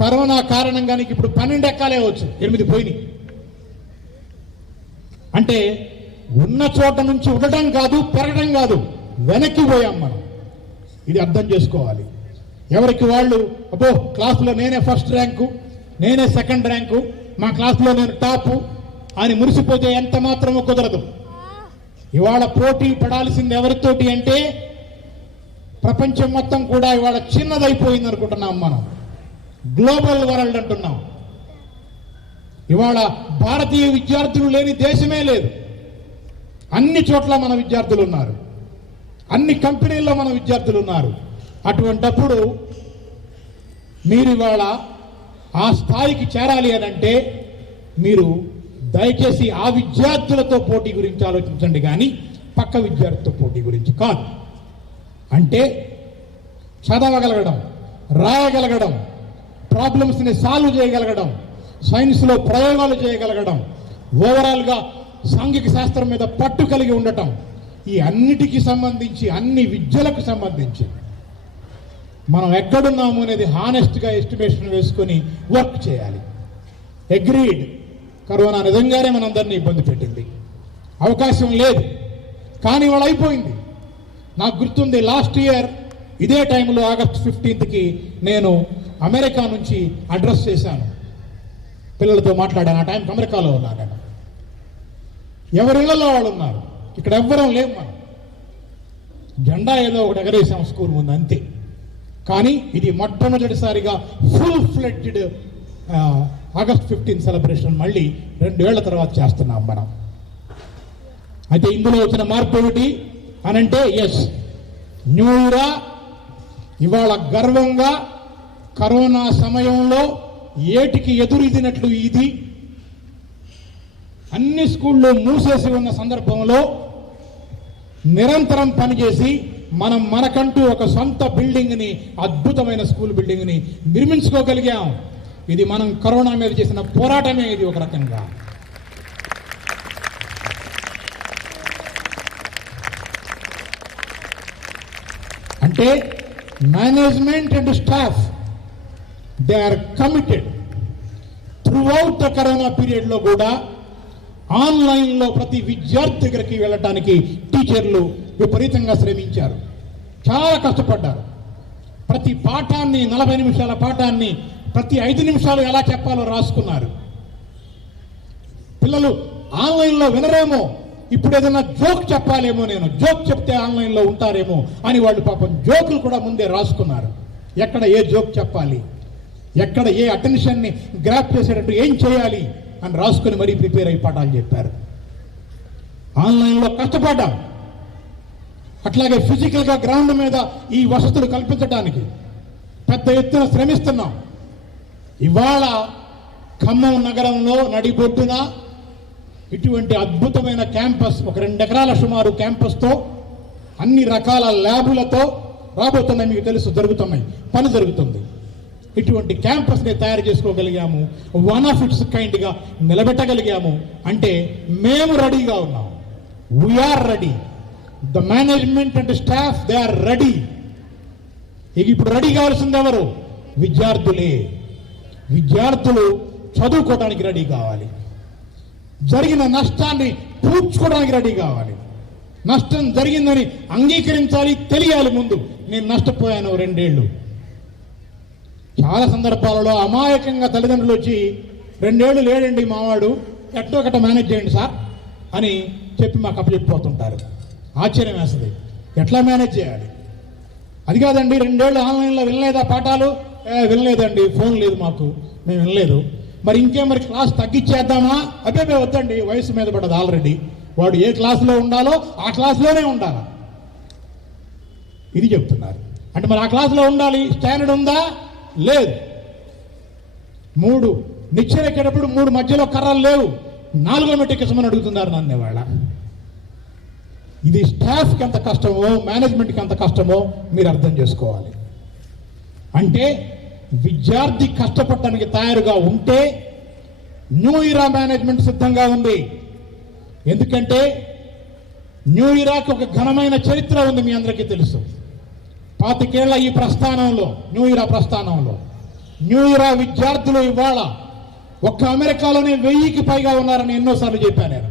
కరోనా కారణంగా నీకు ఇప్పుడు 12 ఎక్కాలే వచ్చు, 8 పోయినాయి. అంటే ఉన్న చోట నుంచి ఉండటం కాదు, పెరగడం కాదు, వెనక్కి పోయాం మనం. ఇది అర్థం చేసుకోవాలి. ఎవరికి వాళ్ళు అబ్బో క్లాసులో నేనే ఫస్ట్ ర్యాంకు, నేనే సెకండ్ ర్యాంకు, మా క్లాసులో నేను టాపు అని మురిసిపోతే ఎంత మాత్రమూ కుదరదు. ఇవాళ పోటీ పడాల్సింది ఎవరితోటి అంటే ప్రపంచం మొత్తం కూడా ఇవాళ చిన్నదైపోయింది అనుకుంటున్నాం మనం. గ్లోబల్ వరల్డ్ అంటున్నాం. ఇవాళ భారతీయ విద్యార్థులు లేని దేశమే లేదు. అన్ని చోట్ల మన విద్యార్థులు ఉన్నారు, అన్ని కంపెనీల్లో మన విద్యార్థులు ఉన్నారు. అటువంటప్పుడు మీరు ఇవాళ ఆ స్థాయికి చేరాలి అని అంటే మీరు దయచేసి ఆ విద్యార్థులతో పోటీ గురించి ఆలోచించండి, కానీ పక్క విద్యార్థితో పోటీ గురించి కాదు. అంటే చదవగలగడం, రాయగలగడం, ప్రాబ్లమ్స్ని సాల్వ్ చేయగలగడం, సైన్స్లో ప్రయోగాలు చేయగలగడం, ఓవరాల్గా సాంఘిక శాస్త్రం మీద పట్టు కలిగి ఉండటం, ఈ అన్నిటికీ సంబంధించి అన్ని విద్యలకు సంబంధించి మనం ఎక్కడున్నాము అనేది హానెస్ట్గా ఎస్టిమేషన్ వేసుకొని వర్క్ చేయాలి. అగ్రీడ్, కరోనా నిజంగానే మనందరినీ ఇబ్బంది పెట్టింది, అవకాశం లేదు, కానీ వాళ్ళు అయిపోయింది. నాకు గుర్తుంది, లాస్ట్ ఇయర్ ఇదే టైంలో ఆగస్ట్ 15కి నేను అమెరికా నుంచి అడ్రస్ చేశాను, పిల్లలతో మాట్లాడాను. ఆ టైంకి అమెరికాలో ఉన్నాను నేను. ఎవరిళ్లలో వాళ్ళు ఉన్నారు, ఇక్కడ ఎవ్వరం లేవు. మనం జెండా ఏదో ఒకటి ఎగరేసాం స్కూల్ ముందు అంతే. కానీ ఇది మొట్టమొదటిసారిగా ఫుల్ ఫ్లెడ్జ్డ్ ఆగస్ట్ 15 సెలబ్రేషన్ మళ్ళీ 2 ఏళ్ల తర్వాత చేస్తున్నాం మనం. అయితే ఇందులో వచ్చిన మార్పు ఏమిటి అనంటే, ఎస్, న్యూ ఇయర్ ఇవాళ గర్వంగా కరోనా సమయంలో ఏటికి ఎదురీదినట్లు ఇది అన్ని స్కూళ్ళు మూసేసి ఉన్న సందర్భంలో నిరంతరం పనిచేసి మనం మనకంటూ ఒక సొంత బిల్డింగ్ని, అద్భుతమైన స్కూల్ బిల్డింగ్ని నిర్మించుకోగలిగాం. ఇది మనం కరోనా మీద చేసిన పోరాటమే. ఇది ఒక రకంగా అంటే management and staff they are committed throughout the corona పీరియడ్లో కూడా ఆన్లైన్లో ప్రతి విద్యార్థి దగ్గరికి వెళ్ళటానికి టీచర్లు విపరీతంగా శ్రమించారు, చాలా కష్టపడ్డారు. ప్రతి పాఠాన్ని, 40 నిమిషాల పాఠాన్ని ప్రతి 5 నిమిషాలు ఎలా చెప్పాలో రాసుకున్నారు. పిల్లలు ఆన్లైన్లో వినరేమో, ఇప్పుడు ఏదైనా జోక్ చెప్పాలేమో, నేను జోక్ చెప్తే ఆన్లైన్లో ఉంటారేమో అని వాళ్ళు పాపం జోకులు కూడా ముందే రాసుకున్నారు. ఎక్కడ ఏ జోక్ చెప్పాలి, ఎక్కడ ఏ అటెన్షన్ని గ్రాప్ చేసేటట్టు ఏం చేయాలి అని రాసుకొని మరీ ప్రిపేర్ అయి పాఠాలు చెప్పారు. ఆన్లైన్లో కష్టపడ్డాం. అట్లాగే ఫిజికల్గా గ్రౌండ్ మీద ఈ వసతులు కల్పించడానికి పెద్ద ఎత్తున శ్రమిస్తున్నాం. ఇవాళ ఖమ్మం నగరంలో నడిబొడ్డున ఇటువంటి అద్భుతమైన క్యాంపస్, ఒక 2 ఎకరాల సుమారు క్యాంపస్తో అన్ని రకాల ల్యాబులతో రాబోతున్నాయి. మీకు తెలుసు, పని జరుగుతుంది. ఇటువంటి క్యాంపస్ని తయారు చేసుకోగలిగాము, వన్ ఆఫ్ ఇట్స్ కైండ్గా నిలబెట్టగలిగాము. అంటే మేము రెడీగా ఉన్నాం, we are ready, the management and staff they are ready. ఇప్పుడు రెడీ కావాల్సింది ఎవరు? విద్యార్థులే. విద్యార్థులు చదువుకోవడానికి రెడీ కావాలి, జరిగిన నష్టాన్ని పూడ్చుకోవడానికి రెడీ కావాలి. నష్టం జరిగిందని అంగీకరించాలి, తెలియాలి. ముందు నేను నష్టపోయాను 2 ఏళ్ళు. చాలా సందర్భాలలో అమాయకంగా తల్లిదండ్రులు వచ్చి 2 ఏళ్ళు లేడండి మావాడు, ఎట్టో ఒకట మేనేజ్ చేయండి సార్ అని చెప్పి మాకు అప్పచెప్పిపోతుంటారు. ఆశ్చర్యం వేస్తుంది, ఎట్లా మేనేజ్ చేయాలి? అది కాదండి, 2 ఏళ్ళు ఆన్లైన్లో వినలేదా పాఠాలు? వినలేదండి, ఫోన్ లేదు మాకు, మేము వినలేదు. మరి ఇంకేం, మరి క్లాస్ తగ్గించేద్దామా? అబ్బే వద్దండి, వయసు మీద పడ్డది ఆల్రెడీ, వాడు ఏ క్లాసులో ఉండాలో ఆ క్లాసులోనే ఉండాలి, ఇది చెప్తున్నారు. అంటే మరి ఆ క్లాసులో ఉండాలి, స్టాండర్డ్ ఉందా? లేదు. 3 నిచ్చెన ఎక్కేటప్పుడు 3 మధ్యలో కర్రలు లేవు, 4వ మెట్టు ఎక్కమని అడుగుతున్నారు నన్ను వాళ్ళ. ఇది స్టాఫ్కి ఎంత కష్టమో, మేనేజ్మెంట్కి ఎంత కష్టమో మీరు అర్థం చేసుకోవాలి. అంటే విద్యార్థి కష్టపడటానికి తయారుగా ఉంటే న్యూ ఇయర్ మేనేజ్మెంట్ సిద్ధంగా ఉంది. ఎందుకంటే న్యూ ఇయర్కి ఒక ఘనమైన చరిత్ర ఉంది, మీ అందరికీ తెలుసు. 25 ఏళ్ల ఈ ప్రస్థానంలో, న్యూ ఇయర్ ప్రస్థానంలో న్యూ ఇయర్ విద్యార్థులు ఇవాళ ఒక్క అమెరికాలోనే 1000కి పైగా ఉన్నారని ఎన్నోసార్లు చెప్పాను నేను.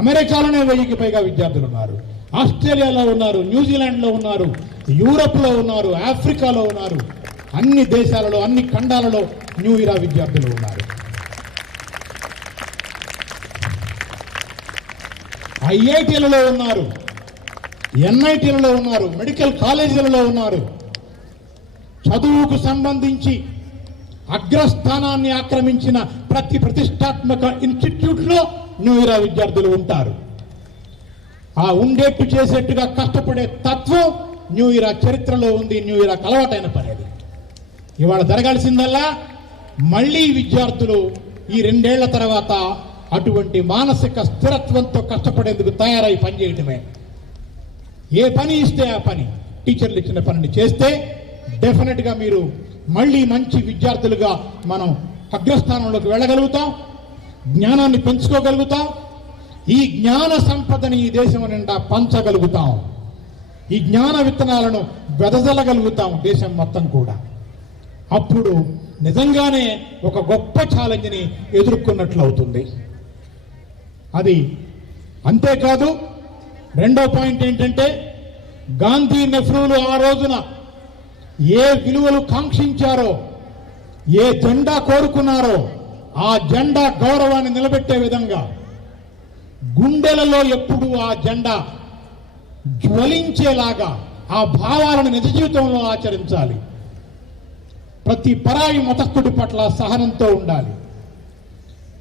అమెరికాలోనే 1000కి పైగా విద్యార్థులు ఉన్నారు, ఆస్ట్రేలియాలో ఉన్నారు, న్యూజిలాండ్లో ఉన్నారు, యూరప్లో ఉన్నారు, ఆఫ్రికాలో ఉన్నారు, అన్ని దేశాలలో, అన్ని ఖండాలలో న్యూ ఇయర్ విద్యార్థులు ఉన్నారు. ఐఐటీలలో ఉన్నారు, ఎన్ఐటీలలో ఉన్నారు, మెడికల్ కాలేజీలలో ఉన్నారు. చదువుకు సంబంధించి అగ్రస్థానాన్ని ఆక్రమించిన ప్రతి ప్రతిష్టాత్మక ఇన్స్టిట్యూట్లో న్యూ ఇయర్ విద్యార్థులు ఉంటారు. ఆ ఉండేట్టు చేసేట్టుగా కష్టపడే తత్వం న్యూ ఇయర్ చరిత్రలో ఉంది, న్యూ ఇయర్ అలవాటైన పని. అది ఇవాళ జరగాల్సిందల్లా మళ్ళీ విద్యార్థులు ఈ 2 ఏళ్ల తర్వాత అటువంటి మానసిక స్థిరత్వంతో కష్టపడేందుకు తయారై పనిచేయటమే. ఏ పని ఇస్తే ఆ పని, టీచర్లు ఇచ్చిన పనిని చేస్తే డెఫినెట్గా మీరు మళ్ళీ మంచి విద్యార్థులుగా మనం అగ్రస్థానంలోకి వెళ్ళగలుగుతాం, జ్ఞానాన్ని పెంచుకోగలుగుతాం, ఈ జ్ఞాన సంపదని ఈ దేశం నిండా పంచగలుగుతాం, ఈ జ్ఞాన విత్తనాలను వెదజల్లగలుగుతాం దేశం మొత్తం కూడా. అప్పుడు నిజంగానే ఒక గొప్ప ఛాలెంజ్ని ఎదుర్కొన్నట్లు అవుతుంది. అది అంతేకాదు, రెండో పాయింట్ ఏంటంటే గాంధీ నెహ్రూలు ఆ రోజున ఏ విలువలు కాంక్షించారో, ఏ జెండా కోరుకున్నారో ఆ జెండా గౌరవాన్ని నిలబెట్టే విధంగా గుండెలలో ఎప్పుడూ ఆ జెండా జ్వలించేలాగా ఆ భావాలను నిజ జీవితంలో ఆచరించాలి. ప్రతి పరాయి మతస్థుడి పట్ల సహనంతో ఉండాలి,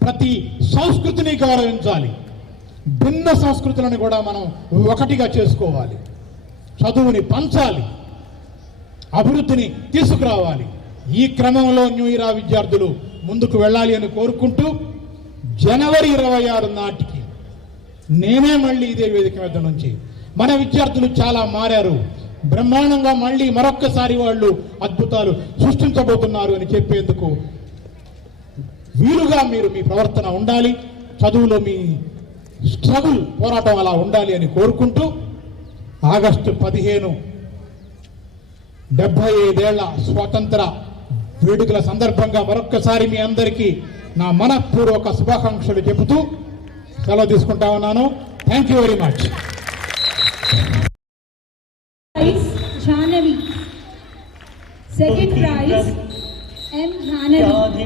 ప్రతి సంస్కృతిని గౌరవించాలి, భిన్న సంస్కృతులను కూడా మనం ఒకటిగా చేసుకోవాలి, చదువుని పంచాలి, అభివృద్ధిని తీసుకురావాలి. ఈ క్రమంలో న్యూ ఇయర్ విద్యార్థులు ముందుకు వెళ్ళాలి అని కోరుకుంటూ, జనవరి 26 నాటికి నేనే మళ్ళీ ఇదే వేదిక మీద నుంచి మన విద్యార్థులు చాలా మారారు, బ్రహ్మాండంగా మళ్ళీ మరొక్కసారి వాళ్ళు అద్భుతాలు సృష్టించబోతున్నారు అని చెప్పేందుకు వీలుగా మీరు మీ ప్రవర్తన ఉండాలి, చదువులో మీ స్ట్రగుల్ పోరాటం అలా ఉండాలి అని కోరుకుంటూ, ఆగస్టు 15 75 ఏళ్ల స్వాతంత్ర వేడుకల సందర్భంగా మరొక్కసారి మీ అందరికీ నా మనఃపూర్వక శుభాకాంక్షలు చెబుతూ సెలవు తీసుకుంటా ఉన్నాను. Thank you very much. Jhanavi. Second prize, M. Jhanavi.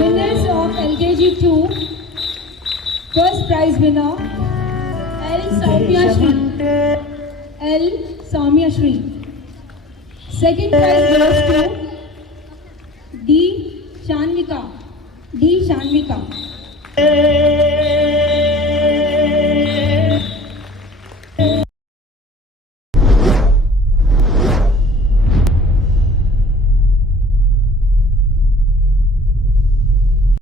Winners of LKG 2. First prize winner, L. Soumya Shri. L. Soumya Shri. Second prize goes to D. Shanvika. D. Shanvika.